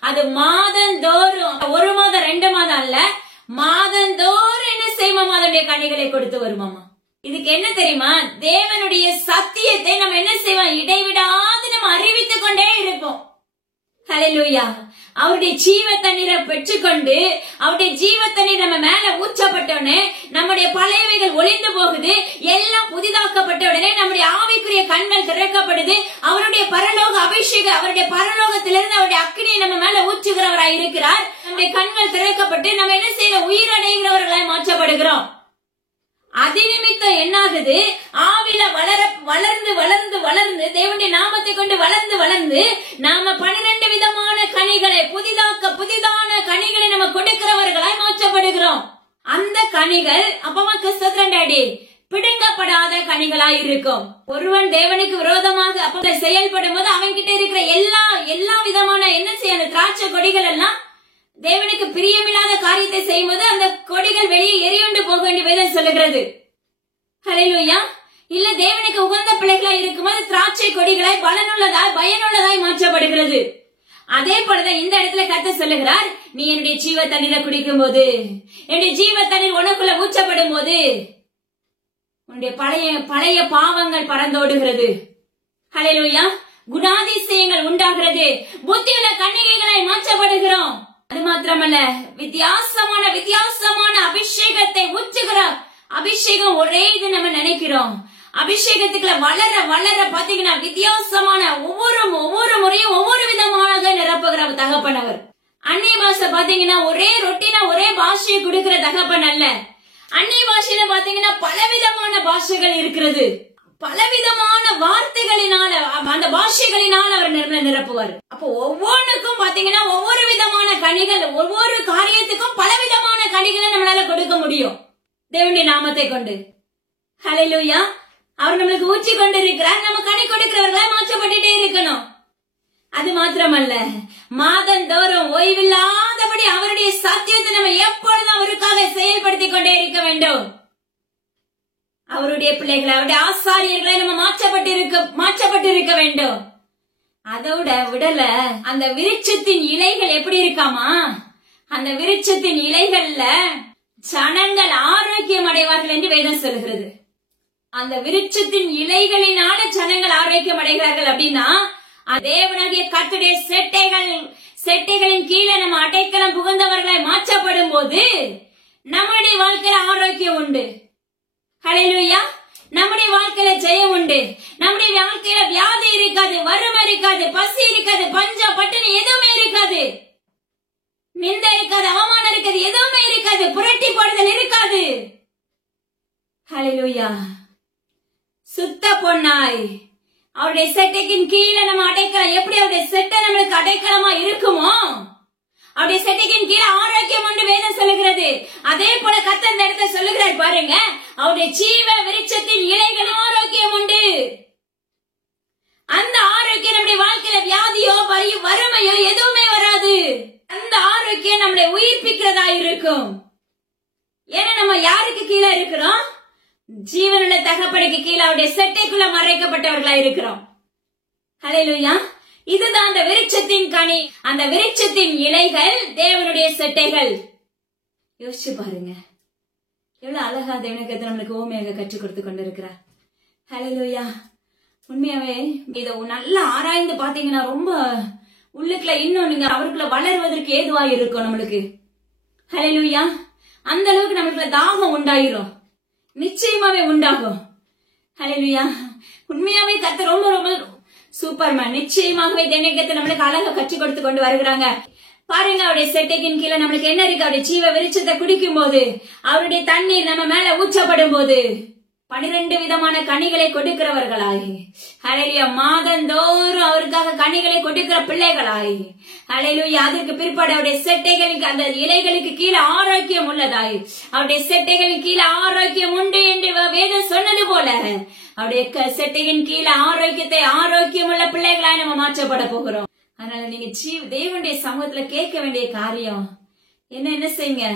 அது மாதந்தோறும், 1 மாதம் 2 மாதம் அல்ல, மாதந்தோறும் என்ன செய்வோம்? அதனுடைய கனிகளை கொடுத்து வருமாமா. இதுக்கு என்ன தெரியுமா? தேவனுடைய சத்தியத்தை நம்ம என்ன செய்வோம்? இடைவிடாது நம்ம அறிவித்துக் கொண்டே இருப்போம். ஹல்லேலூயா. அவருடைய ஜீவ தண்ணீரை பெற்றுக்கொண்டு அவருடைய ஜீவ தண்ணீர் நம்ம மேல ஊற்றப்பட்டோடனே நம்முடைய பழையவைகள் ஒளிந்து போகுது, எல்லாம் புதிதாக்கப்பட்ட உடனே நம்முடைய ஆவிக்குரிய கண்கள் திறக்கப்படுது. அவருடைய பரலோக அபிஷேகம், அவருடைய பரலோகத்திலிருந்து அவருடைய அக்கினியை நம்ம மேல ஊற்றுகிறவராய் இருக்கிறார். நம்முடைய கண்கள் திறக்கப்பட்டு நம்ம என்ன செய்யற? உயிரடைகிறவர்களாய் மாற்றப்படுகிறோம். அது நிமித்தம் என்னாகுது? ஆவில வளர்ந்து வளர்ந்து வளர்ந்து தேவனுடைய நாமத்தை கொண்டு வளர்ந்து வளர்ந்து நாம 12 விதமான கனிகளை புதிதான கனிகளை நம்ம கொடுக்கிறவர்களாய் மாற்றப்படுகிறோம். அந்த கனிகள் அப்பமா கிறிஸ்தவ பிடுங்கப்படாத கனிகளாய் இருக்கும். ஒருவன் தேவனுக்கு விரோதமாக அப்ப செயல்படும் போது அவன் கிட்ட இருக்கிற எல்லா விதமான என்ன செய்யணும்? திராட்சை கொடிகள் எல்லாம் தேவனுக்கு பிரியமில்லாத காரியத்தை செய்யும்போது அந்த கொடிகள் வெளியே எரியுண்டு போக வேண்டிய வேதம் சொல்லுகிறது. ஹல்லேலூயா. இல்ல தேவனுக்கு உகந்த பிள்ளைகளாய் இருக்கும்போது திராட்சை கொடிகளாய் பயனுள்ளதாய் மாற்றப்படுகிறது. அதே போலதான் இந்த இடத்துல கர்த்தர் சொல்லுகிறார், நீ என்னுடைய ஜீவ தண்ணீரை குடிக்கும் போது, என்னுடைய ஜீவ தண்ணீர் உனக்குள்ள ஊற்றப்படும் போது உன்னுடைய பழைய பாவங்கள் பறந்தோடுகிறது. ஹல்லேலூயா. குணாதிசயங்கள் உண்டாகிறது. புத்தியுள்ள கன்னிகைகளாய் மாற்றப்படுகிறோம். அது மாத்திரமல்ல, வித்தியாசமான அபிஷேகத்தை ஊற்றுகிற அபிஷேகம் ஒரே இது நம்ம நினைக்கிறோம். அபிஷேகத்துக்குள்ள வளர பாத்தீங்கன்னா வித்தியாசமான ஒவ்வொரு முறையும் ஒவ்வொரு விதமாக நிரப்புகிற தகப்பனவர். அந்நிய பாஷை பாத்தீங்கன்னா ஒரே ரொட்டினா ஒரே பாஷையை கொடுக்கிற தகப்பன் அல்ல. அந்நிய பாஷையில பாத்தீங்கன்னா பலவிதமான பாஷைகள் இருக்கிறது. பலவிதமான வார்த்தைகளினால அந்த பாஷைகளினால அவர் நிரப்புவார். அப்போ ஒவ்வொன்றுக்கும் பாத்தீங்கன்னா ஒவ்வொரு விதமான கனிகள், ஒவ்வொரு காரியத்துக்கும் பலவிதமான கனிகளை நம்மளால கொடுக்க முடியும் தேவனுடைய நாமத்தை கொண்டு. ஹல்லேலூயா. அவர் நம்மளுக்கு ஊற்றி கொண்டு இருக்கிறார். நம்ம கனி கொடுக்கிறவர்களா மாற்றப்பட்டுட்டே இருக்கணும். அது மாத்திரமல்ல, மாதந்தோறும் ஓய்வில்லாதபடி அவருடைய சத்தியத்தை நம்ம எப்பொழுதும் அவருக்காக செயல்படுத்திக் கொண்டே இருக்க வேண்டும். அவருடைய பிள்ளைகளை, அவருடைய ஆசாரியர்களை நம்ம மாற்றப்பட்டிருக்க வேண்டும். அதோட விடல, அந்த விருட்சத்தின் இலைகள் எப்படி இருக்காமா? அந்த விருட்சத்தின் இலைகள்ல ஜனங்கள் ஆரோக்கியம் அடைவார்கள் என்று வேதம் சொல்கிறது. அந்த விருட்சத்தின் இலைகளினால ஜனங்கள் ஆரோக்கியம் அடைகிறார்கள் அப்படின்னா, தேவனாகிய கர்த்தருடைய செட்டைகளின் கீழே நம்ம அடைக்கலம் புகுந்தவர்களாய் மாற்றப்படும் போது நம்முடைய வாழ்க்கையில ஆரோக்கியம் உண்டு. ஹல்லேலூயா. நம்முடைய வாழ்க்கையில ஜெயம் உண்டு. நம்முடைய வாழ்க்கையில வியாதி இருக்காது, வறுமை இருக்காது, பசி இருக்காது, பஞ்சம் பட்டினி எதுவுமே இருக்காது, நிந்தை இருக்காது, அவமானம் இருக்காது, எதுவுமே இருக்காது, புரட்டி போடுதல் இருக்காது. ஹல்லேலூயா. சுத்த பொன்னாய் அவருடைய செட்டைக்கின் கீழே நம்ம அடைக்கலாம். எப்படி அவருடைய செட்டை நம்மளுக்கு அடைக்கலமா இருக்குமோ, அவருடைய செட்டைக்கின் கீழே ஆரோக்கியம் உண்டு வேதம் சொல்லுகிறது. அதே போல கர்த்தர் இந்த இடத்தை சொல்லுகிறார் பாருங்க, அவருடைய ஜீவ விருட்சத்தின் இலைகள் ஆரோக்கியம் உண்டு. அந்த ஆரோக்கியம் நம்முடைய வாழ்க்கையில வியாதியோ வறுமையோ எதுவுமே வராது. அந்த ஆரோக்கியம் நம்மளை உயிர்ப்பிக்கிறதா இருக்கும். ஏன்னா நம்ம யாருக்கு கீழே இருக்கிறோம்? ஜீவனுள்ள தகப்பனுக்கு கீழே அவருடைய செட்டைக்குள்ள மறைக்கப்பட்டவர்களா இருக்கிறோம். ஹல்லேலூயா. இதுதான் அந்த விருட்சத்தின் கனி, அந்த விருட்சத்தின் இலைகள் தேவனுடைய செட்டைகள். யோசிச்சு பாருங்க, எவ்வளவு அழகா தேவனுக்கு நம்மளுக்கு ஓமையாக கற்றுக் கொடுத்து கொண்டிருக்கிறார். ஹல்லேலூயா. உண்மையாவே இத நல்லா ஆராய்ந்து பாத்தீங்கன்னா ரொம்ப உள்ளுக்குள்ள இன்னும் நீங்க அவருக்குள்ள வளருவதற்கு ஏதுவா இருக்கும் நம்மளுக்கு. ஹல்லேலூயா. அந்த அளவுக்கு நம்மளுக்குள்ள தாகம் உண்டாயிரும், நிச்சயமாவே உண்டாகும். ஹல்லேலூயா. உண்மையாவே கர்த்தர் ரொம்ப ரொம்ப சூப்பர்மேன். நிச்சயமாகவே தேவனுக்கு நம்மளுக்கு அழகா கற்றுக் கொடுத்து கொண்டு வருகிறாங்க. பாருங்க, அவருடைய செட்டைக்கின் கீழே நம்மளுக்கு என்ன இருக்கு? அவருடைய ஜீவ விருட்சத்தை குடிக்கும் போது, அவருடைய தண்ணீர் நம்ம மேல ஊற்றப்படும் போது 12 விதமான கனிகளை கொடுக்கிறவர்களாய், ஹல்லேலூயா, மாதந்தோறும் அவருக்காக கனிகளை கொடுக்கிற பிள்ளைகளாய், ஹல்லேலூயா, அதற்கு பிற்பாடு அவருடைய செட்டைகளுக்கு அந்த இலைகளுக்கு கீழே ஆரோக்கியம் உள்ளதாய், அவருடைய செட்டைகளின் கீழே ஆரோக்கியம் உண்டு என்று வேதம் சொன்னது போல அவருடைய செட்டையின் கீழே ஆரோக்கியம் உள்ள பிள்ளைகளாய் நம்ம மாற்றப்பட போகிறோம். அதனால நீங்க தேவனுடைய சமூகத்துல கேட்க வேண்டிய காரியம் என்ன செய்யுங்க,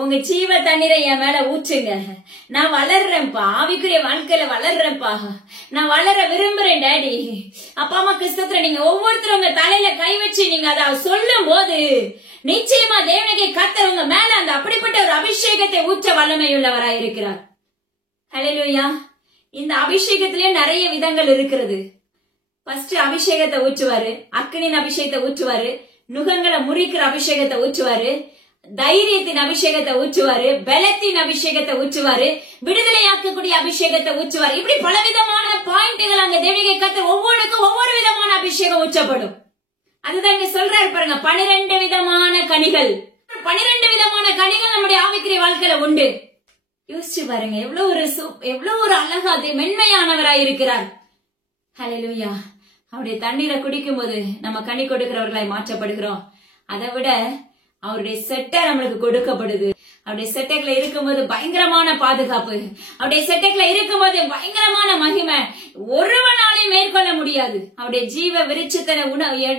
உங்க ஜீவ தண்ணீரை என் மேல ஊற்றுங்க. நான் வளர்றேன்ப்பா, ஆவிக்குரிய வாழ்க்கையில வளர்றேன்ப்பா, நான் வளர விரும்புறேன் டாடி. அப்பா அம்மா கிறிஸ்தத்துல நீங்க ஒவ்வொருத்தரும் உங்க தலையில கை வச்சு நீங்க அதை சொல்லும் போது நிச்சயமா தேவனுக்கு கர்த்தர் உங்க மேல அந்த அப்படிப்பட்ட ஒரு அபிஷேகத்தை ஊற்ற வல்லமை உள்ளவராய் இருக்கிறார். ஹல்லேலூயா. இந்த அபிஷேகத்திலேயே நிறைய விதங்கள் இருக்கிறது. ஃபர்ஸ்ட் அபிஷேகத்தை ஊற்றுவாரு, அக்கினின் அபிஷேகத்தை ஊற்றுவாரு, நுகங்களை முறிக்கிற அபிஷேகத்தை ஊற்றுவாரு, தைரியத்தின் அபிஷேகத்தை ஊற்றுவாரு, பலத்தின் அபிஷேகத்தை ஊற்றுவாரு, விடுதலையாக்கக்கூடிய அபிஷேகத்தை ஊற்றுவாரு. இப்படி பலவிதமான பாயிண்ட்கள் அங்க தேவனுடைய கர்த்தர் ஒவ்வொருக்கும் ஒவ்வொரு விதமான அபிஷேகம் ஊற்றப்படும். அதுதான் இங்க சொல்றாரு பாருங்க, 12 விதமான கனிகள். 12 விதமான கனிகள் நம்முடைய ஆவிக்குரிய வாழ்க்கையில உண்டு. யோசிச்சு பாருங்க, எவ்வளவு ஒரு அழகா மென்மையானவராய் இருக்கிறார். ஹல்லேலூயா. அவருடைய தண்ணீரை குடிக்கும் போது நம்ம கனி கொடுக்கிறவர்களாய் மாற்றப்படுகிறோம். அதை விட அவருடைய செட்டை நம்மளுக்கு கொடுக்கப்படுது. அவருடைய செட்டைகளை இருக்கும்போது பயங்கரமான பாதுகாப்பு, அவருடைய செட்டைகளை இருக்கும்போது பயங்கரமான மகிமை, ஒருவனாலையும் மேற்கொள்ள முடியாது. அவருடைய ஜீவ விருட்சத்தை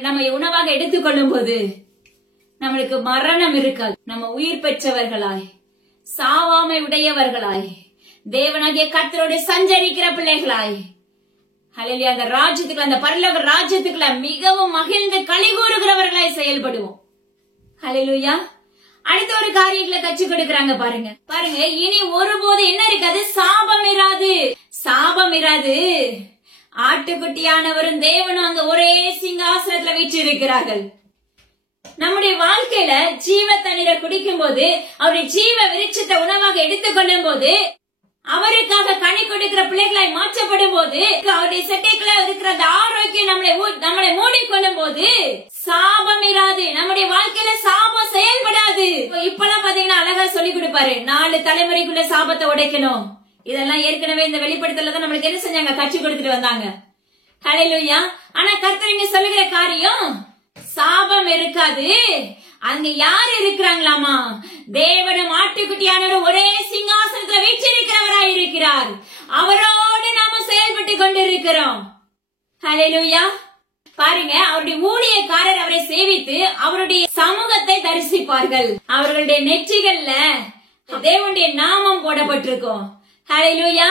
நம்ம உணவாக எடுத்துக்கொள்ளும் போது நம்மளுக்கு மரணம் இருக்காது. நம்ம உயிர் பெற்றவர்களாய், சாவாமை உடையவர்களாய், தேவனாகிய கர்த்தரோடு சஞ்சரிக்கிற பிள்ளைகளாய், ஹல்லேலூயா, அந்த ராஜ்யத்துக்குள்ள, அந்த பரலோக ராஜ்யத்துக்குள்ள மிகவும் மகிழ்ந்து களி கூறுகிறவர்களாய் செயல்படுவோம். ஹல்லேலூயா. அடுத்த ஒரு காரியங்களை கற்றுக் கொடுக்கறாங்க பாருங்க. இனி ஒருபோது என்ன இருக்காது, சாபம் இராது. சாபம் இராது. ஆட்டுக்குட்டியானவரும் தேவனும் அங்க ஒரே சிங்காசனத்துல வீற்றிருக்கிறார்கள். நம்முடைய வாழ்க்கையில ஜீவ தண்ணீரை குடிக்கும் போது, அவருடைய ஜீவ விருட்சத்தை உணவாக எடுத்துக்கொள்ளும் போது, அவருக்காக கனி கொடுக்கிற பிள்ளைகளாய் மாற்றப்படும் போது, அவருடைய செட்டைக்குள்ள இருக்கிற அந்த ஆரோக்கியம் நம்மளை மூடிக்கொள்ளும் போது சாபம் இராது. நம்முடைய வாழ்க்கையில சாபம் செயல்படாது. இப்பெல்லாம் பாத்தீங்கன்னா அழகா சொல்லி கொடுப்பாரு, 4 தலைமுறைக்குள்ள சாபத்தை உடைக்கணும். இதெல்லாம் ஏற்கனவே இந்த வெளிப்படுத்தல தான் நம்மளுக்கு என்ன செஞ்சாங்க, கற்றுக் கொடுத்துட்டு வந்தாங்க. ஹல்லேலூயா. ஆனா கர்த்தர் இங்க சொல்லுகிற காரியம், சாபம் இருக்காது. அங்க யார் இருக்கிறாங்களாமா, தேவனும் ஆட்டுக்குட்டியானவரும் ஒரே சிங்காசனத்துல வீற்றிருக்கிறவராய் இருக்கிறார். அவரோடு நாம செயல்பட்டு கொண்டிருக்கிறோம். ஹல்லேலூயா. பாருங்க, அவருடைய ஊழியக்காரர் அவரை சேவித்து அவருடைய சமூகத்தை தரிசிப்பார்கள். அவர்களுடைய நெற்றிகள்ல தேவனுடைய நாமம் போடப்பட்டிருக்கும். ஹல்லேலூயா.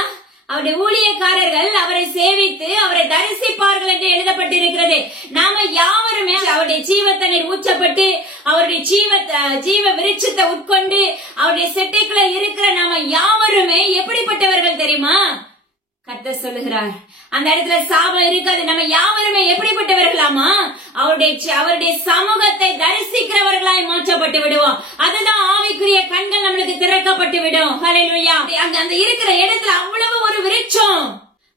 அவருடைய ஊழியக்காரர்கள் அவரை சேவித்து அவரை தரிசிப்பார்கள் என்று எழுதப்பட்டிருக்கிறது. நாம யாவருமே அவருடைய ஜீவத்தண்ணீர் ஊற்றப்பட்டு அவருடைய ஜீவ விருட்சத்தை உட்கொண்டு அவருடைய செட்டைக்குள்ள இருக்கிற நாம யாவருமே எப்படிப்பட்டவர்கள் தெரியுமா? கர்த்தர் சொல்லுகிறார், அந்த இடத்துல சாபம் இருக்காது. நம்ம யாவருமே எப்படிப்பட்டவர்களாமா, அவருடைய சமூகத்தை தரிசிக்கிறவர்களாய் மாற்றப்பட்டு விடுவோம். அதுதான் ஆவிக்குரிய கண்கள் நம்மளுக்கு திறக்கப்பட்டு விடும். ஹல்லேலூயா. அந்த இருக்கிற இடத்துல அவ்வளவு ஒரு விருட்சம்,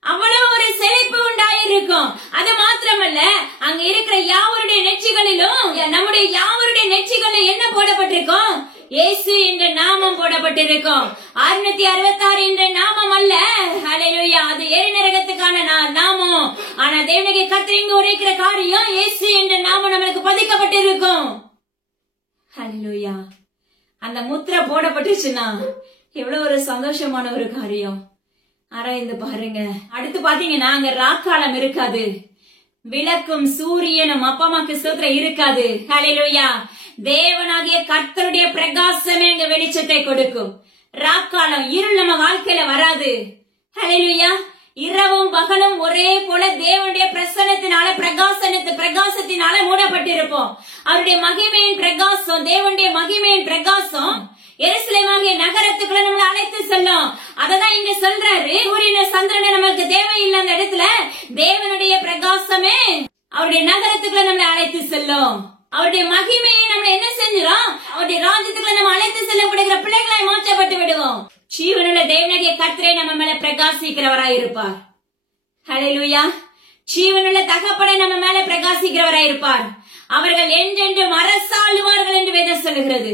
அவ்வளவு ஒரு செழிப்பு உண்டாயிருக்கும். அது மாத்திரமல்ல, அங்க இருக்கிற யாவருடைய நெற்றிகளிலும், நம்முடைய யாவருடைய நெற்றிகளிலும் என்ன போடப்பட்டிருக்கும், இயேசு என்ற நாமம் போடப்பட்டிருக்கும். 666 என்ற நாமம் அல்ல. ஹல்லேலூயா. அது எரிநரகத்துக்கான நாமம். ஆனா தேவனுடைய கர்த்தர் இங்கு உரைக்கிற காரியம், இயேசு என்ற நாமம் நம்மளுக்கு பதிக்கப்பட்டிருக்கும். ஹல்லேலூயா. அந்த முத்திரை போடப்பட்டுச்சுன்னா எவ்வளவு ஒரு சந்தோஷமான ஒரு காரியம். ஆராய்ந்து பாருங்க. அடுத்து பாத்தீங்கன்னா அங்க ராக்காலம் இருக்காது, விளக்கும் சூரியனும் அப்பமாக்கு ஸ்தோத்திரம் இருக்காது. ஹல்லேலூயா. தேவனாகிய கர்த்தருடைய பிரகாசமே அங்க வெளிச்சத்தை கொடுக்கும். ராக்காலம், இருள் நம்ம வாழ்க்கையில வராது. ஹல்லேலூயா. இரவும் பகலும் ஒரே போல தேவனுடைய பிரசன்னத்தினால பிரகாசத்தினால மூடப்பட்டிருப்போம். அவருடைய மகிமையின் பிரகாசம், தேவனுடைய மகிமையின் பிரகாசம் எருசலேமாகிய நகரத்துக்குள்ள நம்மளை அழைத்து செல்லும். அததான் இங்க சொல்றாரு, சூரியன சந்திரனை நமக்கு தேவையில்லை. அந்த இடத்துல தேவனுடைய பிரகாசமே அவருடைய நகரத்துக்குள்ள நம்மளை அழைத்து செல்லும். அவருடைய மகிமையை நம்ம என்ன செஞ்சிடும், அவருடைய ராஜ்யத்துக்குள்ள நம்ம அழைத்து செல்லப்படுகிற பிள்ளைகளாய் மாற்றப்பட்டு விடுவோம். ஜீவனுள்ள தேவனுடைய கர்த்தரே நம்ம மேல பிரகாசிக்கிறவராய் இருப்பார். ஹல்லேலூயா. ஜீவனுள்ள தகப்பனை நம்ம மேல பிரகாசிக்கிறவராய் இருப்பார். அவர்கள் என்றென்றும் அரசாளுவார்கள் என்று வேதம் சொல்லுகிறது.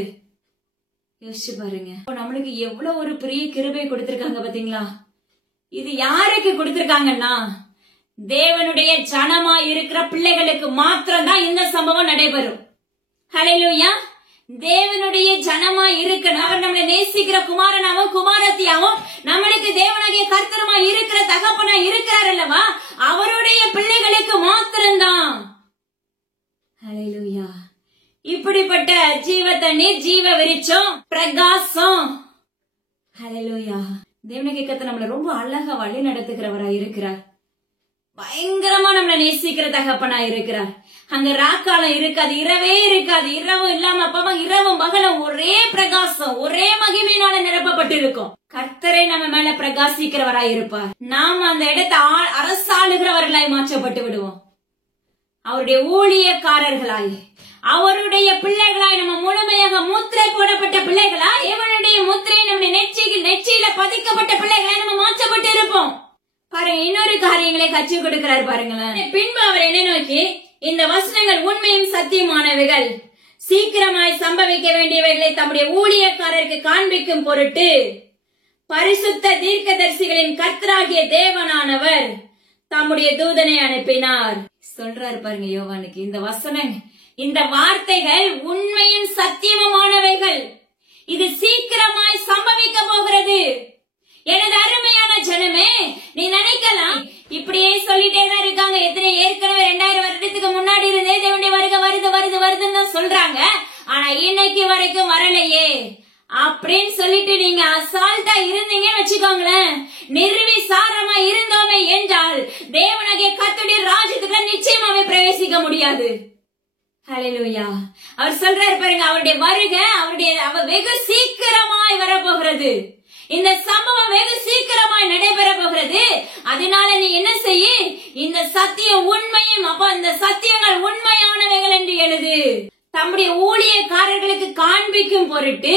யோசிச்சு பாருங்க, நம்மளுக்கு எவ்வளவு ஒரு பெரிய கிருபை கொடுத்திருக்காங்க பாத்தீங்களா? இது யாருக்கு கொடுத்திருக்காங்கன்னா தேவனுடைய ஜனமா இருக்கிற பிள்ளைகளுக்கு மாத்திரம்தான் இந்த சம்பவம் நடைபெறும். ஹல்லேலூயா. தேவனுடைய ஜனமா இருக்கணும். அவர் நம்மளை நேசிக்கிற குமாரனாவும் குமாரத்தியாவும் நம்மளுக்கு தேவனாகிய கர்த்தருமா இருக்கிற தகப்பனா இருக்கிறார் அல்லவா, அவருடைய பிள்ளைகளுக்கு மாத்திரம்தான். ஹல்லேலூயா. இப்படிப்பட்ட ஜீவ தண்ணீர், ஜீவ விருட்சம், பிரகாசம். ஹல்லேலூயா. தேவனாகிய கர்த்தர் நம்மளை ரொம்ப அழகா வழி நடத்துகிறவரா இருக்கிறார். பயங்கரமா நம்மளை நேசிக்கிற தகப்பனா இருக்கிறார். அங்க ராக்காலம் இருக்காது, இரவே இருக்காது. இரவும் இல்லாம அப்பமா இரவும் பகலும் ஒரே பிரகாசம், ஒரே மகிமையினால நிரப்பப்பட்டு இருக்கும். கர்த்தரை நம்ம மேல பிரகாசிக்கிறவராய் இருப்பார். நாம் அந்த இடத்தை அரசாளுகிறவர்களாய் மாற்றப்பட்டு விடுவோம். அவருடைய ஊழியக்காரர்களாய், அவருடைய பிள்ளைகளாய், நம்ம முழுமையாக முத்திரை போடப்பட்ட பிள்ளைகளாய், தேவனுடைய முத்திரை நம்முடைய நெற்றியில பதிக்கப்பட்ட பிள்ளைகளாய் நம்ம மாற்றப்பட்டு இருப்போம். பாருங்க, இன்னொரு காரியங்களை கற்றுக் கொடுக்கிறார் பாருங்களேன். பின்பு அவர் என்ன நோக்கி, இந்த வசனங்கள் உண்மையும் சத்தியமானவைகள், சீக்கிரமாய் சம்பவிக்க வேண்டியவைகளை தம்முடைய ஊழியக்காரருக்கு காண்பிக்கும் பொருட்டு பரிசுத்த தீர்க்கதரிசிகளின் கர்த்தராகிய தேவனானவர் தம்முடைய தூதனை அனுப்பினார். சொல்றாரு பாருங்க யோவானுக்கு, இந்த வசனம், இந்த வார்த்தைகள் உண்மையும் சத்தியமானவைகள், இது சீக்கிரமாய் சம்பவிக்க போகிறது. எனது அருமையான ஜனமே, நீ நினைக்கலாம் இப்படியே சொல்லிட்டேதான் இருக்காங்க. எத்தனை ஏற்கனவே 2000 வருடத்துக்கு முன்னாடி இருந்தே தேவனுடைய வருகை வருது வருது வருதுன்னு சொல்றாங்க, ஆனா இன்னைக்கு வரைக்கும் வரலையே அப்படின்னு சொல்லிட்டு நீங்க அசால்ட்டா இருந்தீங்கன்னு வச்சுக்கோங்களேன், நிர்விசாரமா இருந்தோமே என்றால் தேவனாகிய கர்த்தருடைய ராஜ்யத்துக்குள்ள நிச்சயமாவே பிரவேசிக்க முடியாது. ஹல்லேலூயா. அவர் சொல்றாரு பாருங்க, அவருடைய வருகை அவர் வெகு சீக்கிரமாய் வரப்போகிறது. இந்த சம்பவம் வெகு சீக்கிரமாய் நடைபெற போகிறது. அதனால நீ என்ன செய்ய, இந்த சத்தியம் உண்மையும், அப்ப இந்த சத்தியங்கள் உண்மையானவைகள் என்று எழுது. தம்முடைய ஊழியக்காரர்களுக்கு காண்பிக்கும் பொருட்டு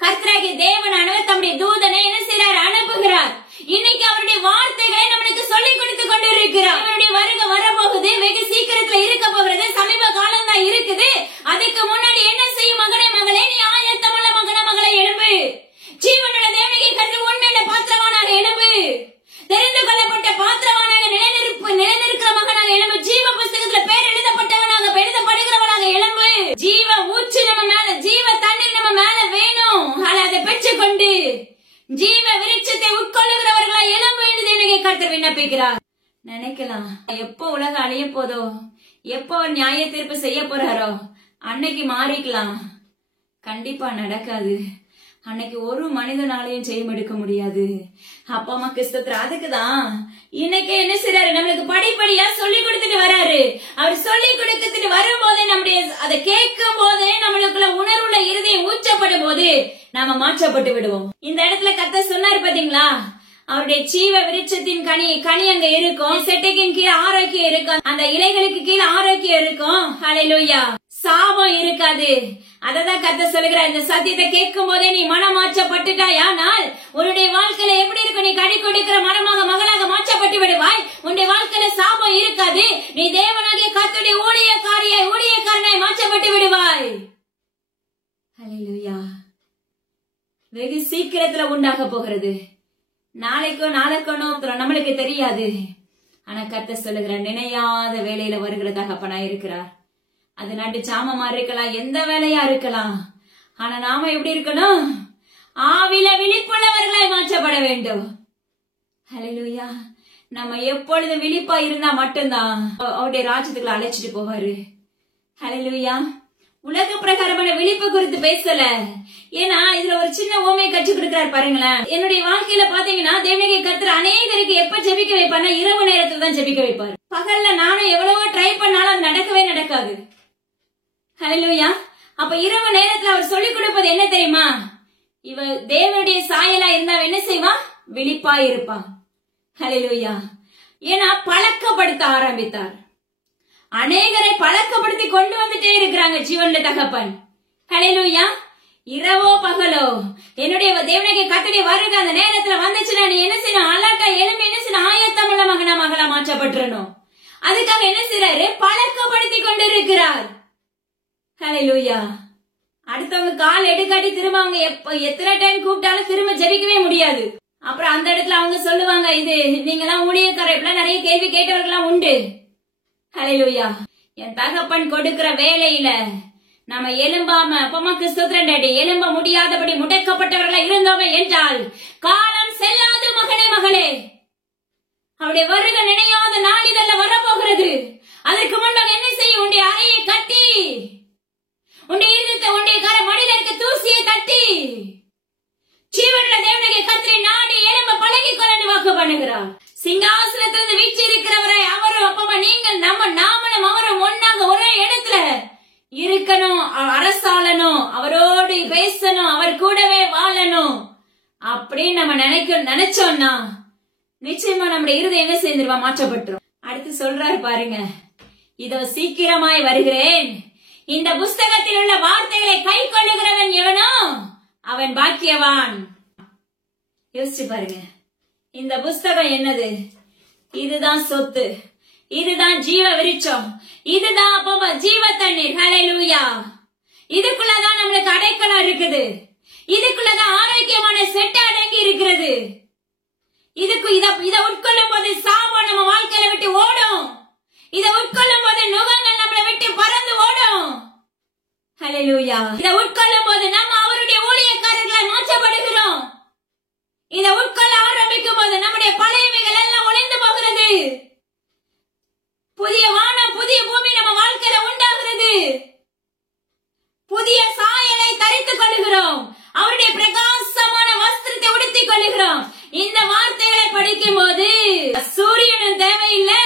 கர்த்தராகிய தேவனானவர் தம்முடைய தூதனை என்ன செய்றார், அனுப்புகிறார். இன்னைக்கு அவருடைய வார்த்தைகளை நம்மளுக்கு சொல்லிக் கொடுத்து கொண்டிருக்கிறார். அவருடைய வருகை வரப்போகுது, வெகு சீக்கிரத்துல இருக்க போகிறது, சமீப காலம் தான் இருக்குது. அதுக்கு முன்னாடி என்ன செய்யும் மகனே மகளே, நீ ஆயத்தமுள்ள மகன மகளை எழும்பு, ஜீவனுள்ள தேவனுடைய கர்த்தர் உண்மையுள்ள பாத்திரவானாக எழும்பு, தெரிந்து கொள்ளப்பட்ட பாத்திரவானாக நிலைநிற்கிற மகனாக எழும்பு, ஜீவ புஸ்தகத்துல பேர் எழுதப்படுகிறவனாக எழும்பு. ஜீவ ஊற்று நம்ம மேல, ஜீவ தண்ணீர் நம்ம மேல வேணும். அதை பெற்றுக்கொண்டு ஜீவ விருட்சத்தை உட்கொள்ளுகிறவர்களா எழும்பு என்று தேவனுடைய கர்த்தர் விண்ணப்பிக்கிறார். நினைக்கலாம், எப்போ உலகம் அழிய போதோ, எப்போ நியாய தீர்ப்பு செய்ய போறாரோ அன்னைக்கு மாறிக்கலாம். கண்டிப்பா நடக்காது. அன்னைக்கு ஒரு மனிதனாலையும் செய்ய முடியாது. அப்பா அம்மா கிறிஸ்தத்துல அதுக்குதான் இன்னைக்கு என்ன செய்யறாரு, நம்மளுக்கு படிப்படியா சொல்லி கொடுத்துட்டு வராரு. அவர் சொல்லி கொடுத்துட்டு வரும்போதே நம்முடைய அதை கேட்கும் போதே நம்மளுக்குள்ள உணர்வுள்ள இருதயம் ஊற்றப்படும் போது நாம மாற்றப்பட்டு விடுவோம். இந்த இடத்துல கர்த்தர் சொன்னாரு பாத்தீங்களா, அவருடைய ஜீவ விருட்சத்தின் கனி அங்க இருக்கும், செட்டைக்கின் கீழே ஆரோக்கியம் இருக்கும், அந்த இலைகளுக்கு கீழே ஆரோக்கியம் இருக்கும். ஹல்லேலூயா. சாபம் இருக்காது. அததான் கர்த்தர் சொல்லுகிறார், இந்த சத்தியத்தை கேட்கும் போதே நீ மனம் மாற்றப்பட்டுட்டாயானால் உன்னுடைய வாழ்க்கையில எப்படி இருக்கும், நீ கனி கொடுக்கிற மரமாக மகளாக மாற்றப்பட்டு விடுவாய். உன்னுடைய வாழ்க்கையில சாபம் இருக்காது. நீ தேவனாகிய கர்த்தருடைய ஊழியக்காரனாய் மாற்றப்பட்டு விடுவாய். ஹல்லேலூயா. வெகு சீக்கிரத்துல உண்டாக போகிறது. நாளைக்கோ நம்மளுக்கு தெரியாது. ஆனா கர்த்தர் சொல்லுகிறார், நினையாத வேலையில வருகிற தகப்பனா இருக்கிறார். அது நாட்டு சாமமா இருக்கலாம், எந்த வேலையா இருக்கலாம். ஆனா நாம எப்படி இருக்கணும், ஆவில விழிப்புள்ளவர்களாய் மாற்றப்பட வேண்டும். ஹல்லேலூயா. நம்ம எப்பொழுது விழிப்பா இருந்தா மட்டும்தான் அவருடைய ராஜ்யத்துக்குள்ள அழைச்சிட்டு போவாரு. ஹல்லேலூயா. உலக பிரகாரமான விழிப்பு குறித்து பேசல, ஏன்னா இதுல ஒரு சின்ன ஓமையை கற்றுக் கொடுக்கிறார் பாருங்களேன். என்னுடைய வாழ்க்கையில பாத்தீங்கன்னா தேவனாகிய கர்த்தர் அநேகருக்கு எப்ப ஜெபிக்க வைப்பார்னா இரவு நேரத்துல தான் ஜெபிக்க வைப்பாரு. பகல்ல நானும் எவ்வளவோ ட்ரை பண்ணாலும் அது நடக்கவே நடக்காது. ஹல்லேலூயா. அப்ப இரவு நேரத்துல அவர் சொல்லிக் கொடுப்பது என்ன தெரியுமா, இவ தேவனுடைய சாயலா இருந்தா என்ன செய்வா, விழிப்பா இருப்பான். ஹல்லேலூயா. ஏன்னா பழக்கப்படுத்த ஆரம்பித்தார். அநேகரை பழக்கப்படுத்தி கொண்டு வந்துட்டே இருக்கிறாங்க ஜீவன்ல தகப்பன். ஹல்லேலூயா. இரவோ பகலோ என்னுடைய தேவனுடைய கர்த்தருடைய வருகை அந்த நேரத்துல வந்துச்சுன்னா நீ என்ன செய்யணும், அலர்ட்டா எழும்பி என்ன செய்யணும், ஆயத்தமுள்ள மகளா மாற்றப்பட்டுறணும். அதுக்காக என்ன செய்யறாரு, பழக்கப்படுத்தி கொண்டு இருக்கிறார். ஹல்லேலூயா. அடுத்தவங்க கால் எடுக்காட்டி திரும்ப அவங்க எத்தனை டைம் கூப்பிட்டாலும் திரும்ப ஜெபிக்கவே முடியாது. அப்புறம் அந்த இடத்துல அவங்க சொல்லுவாங்க, இது நீங்கெல்லாம் ஊழியக்காரர் இப்பெல்லாம் நிறைய கேள்வி கேட்டவர்கள்லாம் உண்டு. ஹல்லேலூயா. என் தகப்பன் கொடுக்கிற வேலையில நம்ம எலும்பாம அப்பமாக்கு ஸ்தோத்திரம் டாடி, எலும்ப முடியாதபடி முடக்கப்பட்டவர்களா இருந்தோமே என்றால் காலம் செல்லாது மகனே மகளே. அவருடைய வருக நினையாத நாள் இதெல்லாம் வரப்போகிறது. அதற்கு முன்பாக என்ன செய்யும்? உன்னுடைய அறையை கட்டி, உன்னுடைய இருதயத்தை, உன்னுடைய மனிதனுக்கு தூசியை தட்டி, ஜீவனுள்ள தேவனுடைய கர்த்தரை நாடி எலும்ப பழகி கொண்டு வாக்கு பண்ணுகிறார். சிங்காசனத்திலிருந்து வீச்சு இருக்கிறவரை அவரும் அப்பமா நீங்கள் நாமளும் அவரும் ஒன்னாக ஒரே இடத்துல இருக்கணும், அரசாளணும், அவரோடு பேசணும், அவர் கூடவே வாழணும் அப்படின்னு நம்ம நினைச்சோம்னா நிச்சயமா நம்முடைய இருதயம் என்ன செய்திருவா? மாற்றப்பட்டுரும். அடுத்து சொல்றாரு பாருங்க, இதோ சீக்கிரமாய் வருகிறேன், இந்த புஸ்தகத்தில் உள்ள வார்த்தைகளை கை கொள்ளுகிறவன் எவனோ அவன் பாக்கியவான். யோசிச்சு பாருங்க, இந்த புஸ்தகம் என்னது? இதுதான் சொத்து, இதுதான் ஜீவ விருட்சம், இதுதான் அப்பமா ஜீவ தண்ணீர். ஹல்லேலூயா. இதுக்குள்ளதான் நம்மளுக்கு அடைக்கலம் இருக்குது, இதுக்குள்ளதான் ஆரோக்கியமான செட்டு அடங்கி இருக்கிறது. இத உட்கொள்ளும் போது சாபம் நம்ம வாழ்க்கையில விட்டு ஓடும், இத உட்கொள்ளும் போது நுகங்கள் நம்மளை விட்டு பறந்து ஓடும். ஹல்லேலூயா. இத உட்கொள்ளும் போது நம்ம அவருடைய ஊழியக்காரர்களாய் மாற்றப்படுகிறோம். இத உட்கொள்ள ஆரம்பிக்கும் போது நம்முடைய பழையவைகள் எல்லாம் ஒளிந்து போகிறது. புதிய வானம், புதிய பூமி நம்ம வாழ்க்கையில உண்டாகிறது. புதிய சாயலை தரித்துக் கொள்ளுகிறோம், அவருடைய பிரகாசமான வஸ்திரத்தை உடுத்திக் கொள்ளுகிறோம். இந்த வார்த்தைகளை படிக்கும் போது சூரியனும் தேவையில்லை,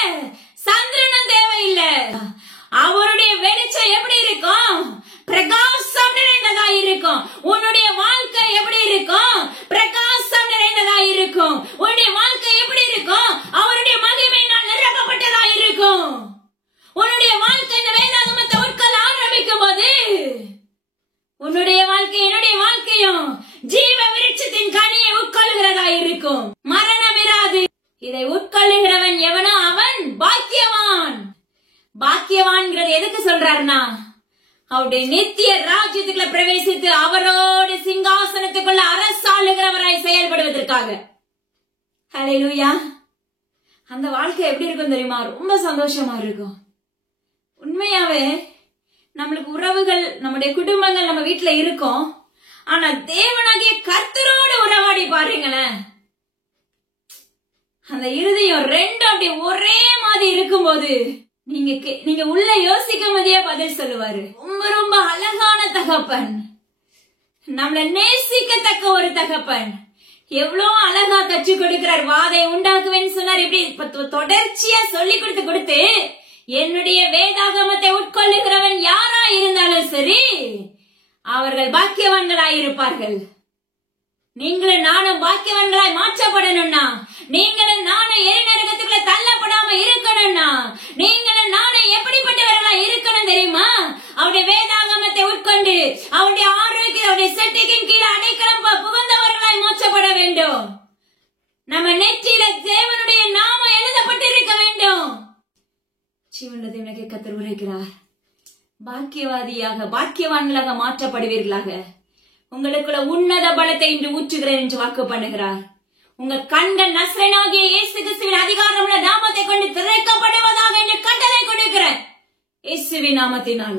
சந்திரனும் தேவையில்லை. அவருடைய வெளிச்சம் எப்படி இருக்கும்? பிரகாசம் நிறைந்ததா இருக்கும். உன்னுடைய வாழ்க்கை எப்படி இருக்கும்? பிரகாசம் நிறைந்ததா இருக்கும். உன்னுடைய வாழ்க்கை எப்படி இருக்கும்? அவருடைய மகிமையினால் நிரப்பப்பட்டதா இருக்கும். உன்னுடைய வாழ்க்கை இந்த வேதாகமத்தை உட்கொள்ள ஆரம்பிக்கும் போது உன்னுடைய வாழ்க்கை என்னுடைய வாழ்க்கையும் ஜீவ விருட்சத்தின் கனியை உட்கொள்கிறதா இருக்கும். மரணம் இராது. இதை உட்கொள்ளுகிறவன் எவனோ அவன் பாக்கியவான். பாக்கியவான்ங்கிறது எதுக்கு சொல்றாருன்னா, அவருடைய நித்திய ராஜ்யத்துக்குள்ள பிரவேசித்து அவரோடு சிங்காசனத்துக்குள்ள அரசாளுகிறவராய் செயல்படுவதற்காக. ஹல்லேலூயா. அந்த வாழ்க்கை எப்படி இருக்கும் தெரியுமா? ரொம்ப சந்தோஷமா இருக்கும். உண்மையாவே நம்மளுக்கு உறவுகள், நம்முடைய குடும்பங்கள் நம்ம வீட்டுல இருக்கும். ஆனா தேவனாகிய கர்த்தரோடு உறவாடி பாருங்களேன், அந்த இருதயம் ரெண்டும் அப்படி ஒரே மாதிரி இருக்கும்போது நீங்க உள்ள யோசிக்கும் போதே பதில் சொல்லுவாரு. ரொம்ப ரொம்ப அழகான தகப்பன், நம்மள நேசிக்கத்தக்க ஒரு தகப்பன். எவ்வளவு அழகா கற்றுக் கொடுக்கிறார். வாதை உண்டாக்குவேன்னு சொன்னார். இப்படி தொடர்ச்சியா சொல்லி கொடுத்து என்னுடைய வேதாகமத்தை உட்கொள்ளுகிறவன் யாரா இருந்தாலும் சரி, அவர்கள் பாக்கியவான்களாயிருப்பார்கள். நீங்களும் நானும் பாக்கியவான்களாய் மாற்றப்படணும்னா, நீங்களும் நானும் எரிநரகத்துக்குள்ள தள்ளப்படாம இருக்கணும்னா, நீங்களும் நானும் எப்படிப்பட்டவர்களாய் இருக்கணும் தெரியுமா? அவருடைய வேதாகமத்தை உட்கொண்டு அவருடைய ஆரோக்கிய, அவருடைய செட்டுக்கின் கீழே அடைக்கலம் புகுந்தவர்களாய் மாற்றப்பட வேண்டும். நம்ம நெற்றியில தேவனுடைய நாமம் எழுதப்பட்டிருக்க வேண்டும். ஜீவனுள்ள தேவனுக்கு கர்த்தர் உரைக்கிறார், பாக்கியவாதியாக பாக்கியவான்களாக மாற்றப்படுவீர்களாக. உங்களுக்குள்ள உன்னத பலத்தை இன்று ஊற்றுகிறேன் என்று வாக்கு பண்ணுகிறார். உங்க கண்கள் நசரேயனாகிய இயேசு கிறிஸ்துவின் அதிகாரமுள்ள நாமத்தை கொண்டு திறக்கப்படுவதாக என்று கட்டளை கொடுக்கிறேன், இயேசுவின் நாமத்தினால.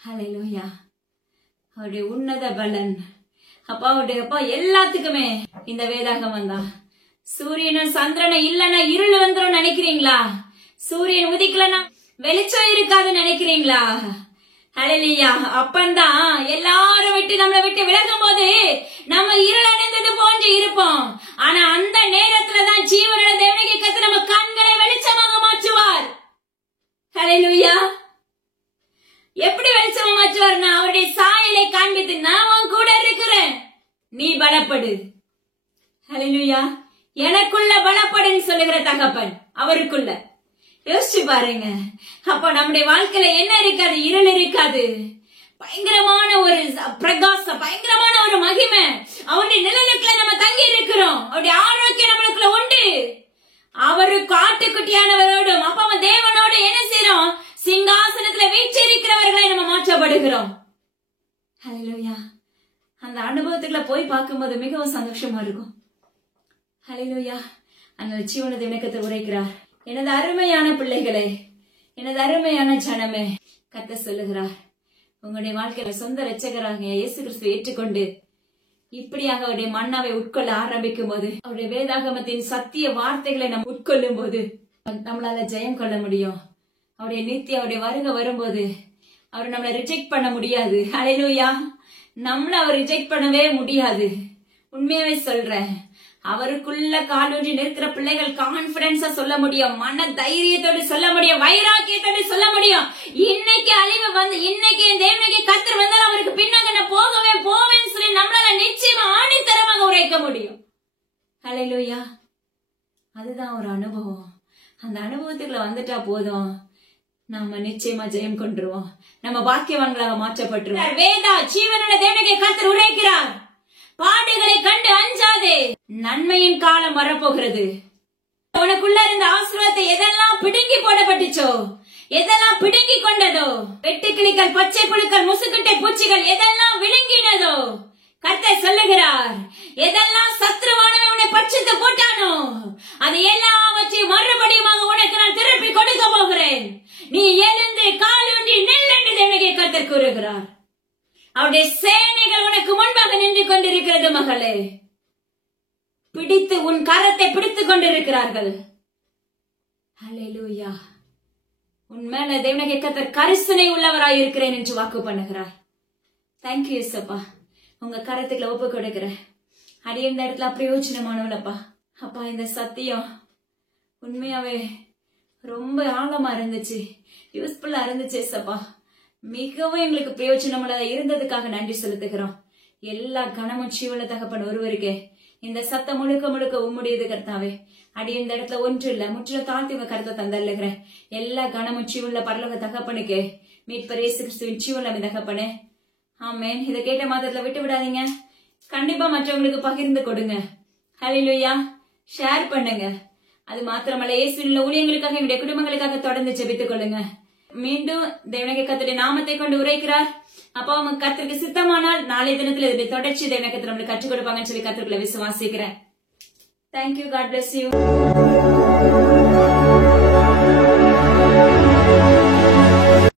ஹல்லேலூயா. அவருடைய உன்னத பலன் அப்பா எல்லாத்துக்குமே இந்த வேதாகமம் தான். சூரியனும் சந்திரனும் இல்லன்னா இருள் வந்துரும் நினைக்கிறீங்களா? சூரியன் உதிக்கலன்னா வெளிச்சம் இருக்காதுன்னு நினைக்கிறீங்களா? ஹல்லேலூயா. அப்பந்தான் எல்லாரும் விட்டு நம்மளை விட்டு விலகும் போது நம்ம இருள் அடைந்தது போன்று இருப்போம். ஆனா அந்த நேரத்துலதான் ஜீவனுள்ள தேவனுடைய கர்த்தர் நம்ம கண்களை வெளிச்சமாக மாற்றுவார். ஹல்லேலூயா. எப்படி வெளிச்சமா மாற்றுவார்னா, அவருடைய சாயலை காண்பித்து நான் உன் கூட இருக்கிறேன், நீ பலப்படு. ஹல்லேலூயா. எனக்குள்ள பலப்படுன்னு சொல்லுகிற தகப்பன் அவருக்குள்ள. யோசிச்சு பாருங்க. அப்ப நம்முடைய வாழ்க்கையில என்ன இருக்காது? இருள் இருக்காது. பயங்கரமான ஒரு பிரகாசம், பயங்கரமான ஒரு மகிமை. அவருடைய நிழலுக்குள்ள நம்ம தங்கி இருக்கிறோம். அவருடைய ஆரோக்கியம் நம்மளுக்குள்ள உண்டு. அவருக்கு ஆட்டுக்குட்டியானவரோடும் அப்ப தேவனோடு என்ன செய்யறோம்? சிங்காசனத்துல வீற்றிருக்கிறவர்களை நம்ம மாற்றப்படுகிறோம். ஹல்லேலூயா. அந்த அனுபவத்துக்குள்ள போய் பார்க்கும்போது மிகவும் சந்தோஷமா இருக்கும். ஹல்லேலூயா. அந்த ஜீவன தேவனே கர்த்தர் உரைக்கிறார், எனது அருமையான பிள்ளைகளே, எனது அருமையான ஜனமே, கர்த்தர் சொல்லுகிறார், உங்களுடைய வாழ்க்கையில சொந்த இரட்சகராக இயேசு கிறிஸ்துவை ஏற்றுக்கொண்டு இப்படியாக அவருடைய மன்னாவை உட்கொள்ள ஆரம்பிக்கும் போது, அவருடைய வேதாகமத்தின் சத்திய வார்த்தைகளை நம்ம உட்கொள்ளும் போது நம்மளால ஜெயம் கொள்ள முடியும். அவருடைய நித்திய அவருடைய வருகை வரும்போது அவர் நம்மளை ரிஜெக்ட் பண்ண முடியாது. ஹல்லேலூயா. நம்மள அவர் ரிஜெக்ட் பண்ணவே முடியாது. உண்மையாவே சொல்றேன். அவருக்குள்ள காலூன்றி நிற்கிற பிள்ளைகள் கான்பிடன்ஸா சொல்ல முடியும், மன தைரியத்தோடு சொல்ல முடியும், வைராக்கியத்தோடு சொல்ல முடியும். இன்னைக்கு அழிவு வந்து இன்னைக்கு தேவனுக்கு கர்த்தர் வந்தாலும் அவருக்கு பின்னாக நான் போகவே போவேன்னு சொல்லி நம்மளால நிச்சயமா ஆணித்தரமாக உரைக்க முடியும். ஹல்லேலூயா. அதுதான் ஒரு அனுபவம். அந்த அனுபவத்துக்குள்ள வந்துட்டா போதும், நாம நிச்சயமா ஜெயம் கொண்டுருவோம், நம்ம பாக்கியவான்களாக மாற்றப்பட்டுருவோம். வேதா ஜீவனுள்ள தேவனுக்கு கர்த்தர் உரைக்கிறார், பாடுகளை கண்டு அஞ்சாதே, நன்மையின் காலம் வரப்போகிறது. உனக்குள்ள இருந்த ஆசீர்வாதத்தை எதெல்லாம் பிடுங்கி போடப்பட்டுச்சோ, எதெல்லாம் பிடுங்கி கொண்டதோ, வெட்டுக்கிளிகள், பச்சை புழுக்கள், முசுக்குட்டை பூச்சிகள் எதெல்லாம் விழுங்கினதோ, கர்த்தர் சொல்லுகிறார், எதெல்லாம் சத்ருவானவன் உன்னை பட்சித்து போட்டானோ அது எல்லாவற்றையும் மறுபடியும் உனக்கு நான் திருப்பி கொடுக்க போகிறேன். நீ எழுந்து காலூன்றி நெல் என்று தேவனுடைய கர்த்தர் கூறுகிறார். அவருடைய சேனைகள் உனக்கு முன்பாக நின்று கொண்டிருக்கிறது மகளே. பிடித்து உன் கரத்தை பிடித்துக் கொண்டிருக்கிறார்கள். ஹல்லேலூயா. உன் மேல தேவனுடைய கர்த்தர் கரிசனை உள்ளவராய் இருக்கிறேன் என்று வாக்கு பண்ணுகிறார். தேங்க்யூ இயேசுப்பா. உங்க கரத்துக்குள்ள ஒப்பு கொடுக்கிறேன். அடி இந்த இடத்துல பிரயோஜனமானவளப்பா. அப்பா, இந்த சத்தியம் உண்மையாவே ரொம்ப ஆழமா இருந்துச்சு, யூஸ்ஃபுல்லா இருந்துச்சு ஏசப்பா. மிகவும் எங்களுக்கு பிரயோஜனமுள்ளதா இருந்ததுக்காக நன்றி செலுத்துகிறோம். எல்லா கனமும் ஜீவனுள்ள தகப்பன் ஒருவருக்கே இந்த சத்தம் முழுக்க முழுக்க உம்முடையது கர்த்தாவே. அடி இந்த இடத்துல ஒன்று இல்ல, முற்றிலும் தாழ்த்தி உங்க கருத்தை தந்தல்லுகிறேன். எல்லா கனமும் ஜீவனுள்ள பரலோக தகப்பனுக்கு மீட்பர் இயேசு கிறிஸ்துவின் ஜீவனுள்ள தகப்பனே. ஆமென். இதை கேட்ட மாத்திரத்துல விட்டு விடாதீங்க. கண்டிப்பா மற்றவங்களுக்கு பகிர்ந்து கொடுங்க. ஹல்லேலூயா. ஷேர் பண்ணுங்க. அது மாத்திரமல்ல, இயேசுவின் ஊழியங்களுக்காக எங்களுடைய குடும்பங்களுக்காக தொடர்ந்து ஜெபித்துக் கொள்ளுங்க. மீண்டும் தேவனுடைய கர்த்தருடைய நாமத்தை கொண்டு உரைக்கிறார். அப்பா, அவங்க கர்த்தருக்கு சித்தமானால் நாளைய தினத்துல இதனுடைய தொடர்ச்சி தேவனுடைய கர்த்தர் நம்மளுக்கு கற்றுக் கொடுப்பாங்கன்னு சொல்லி கர்த்தருக்குள்ள விசுவாசிக்கிறேன். தேங்க்யூ. God bless you.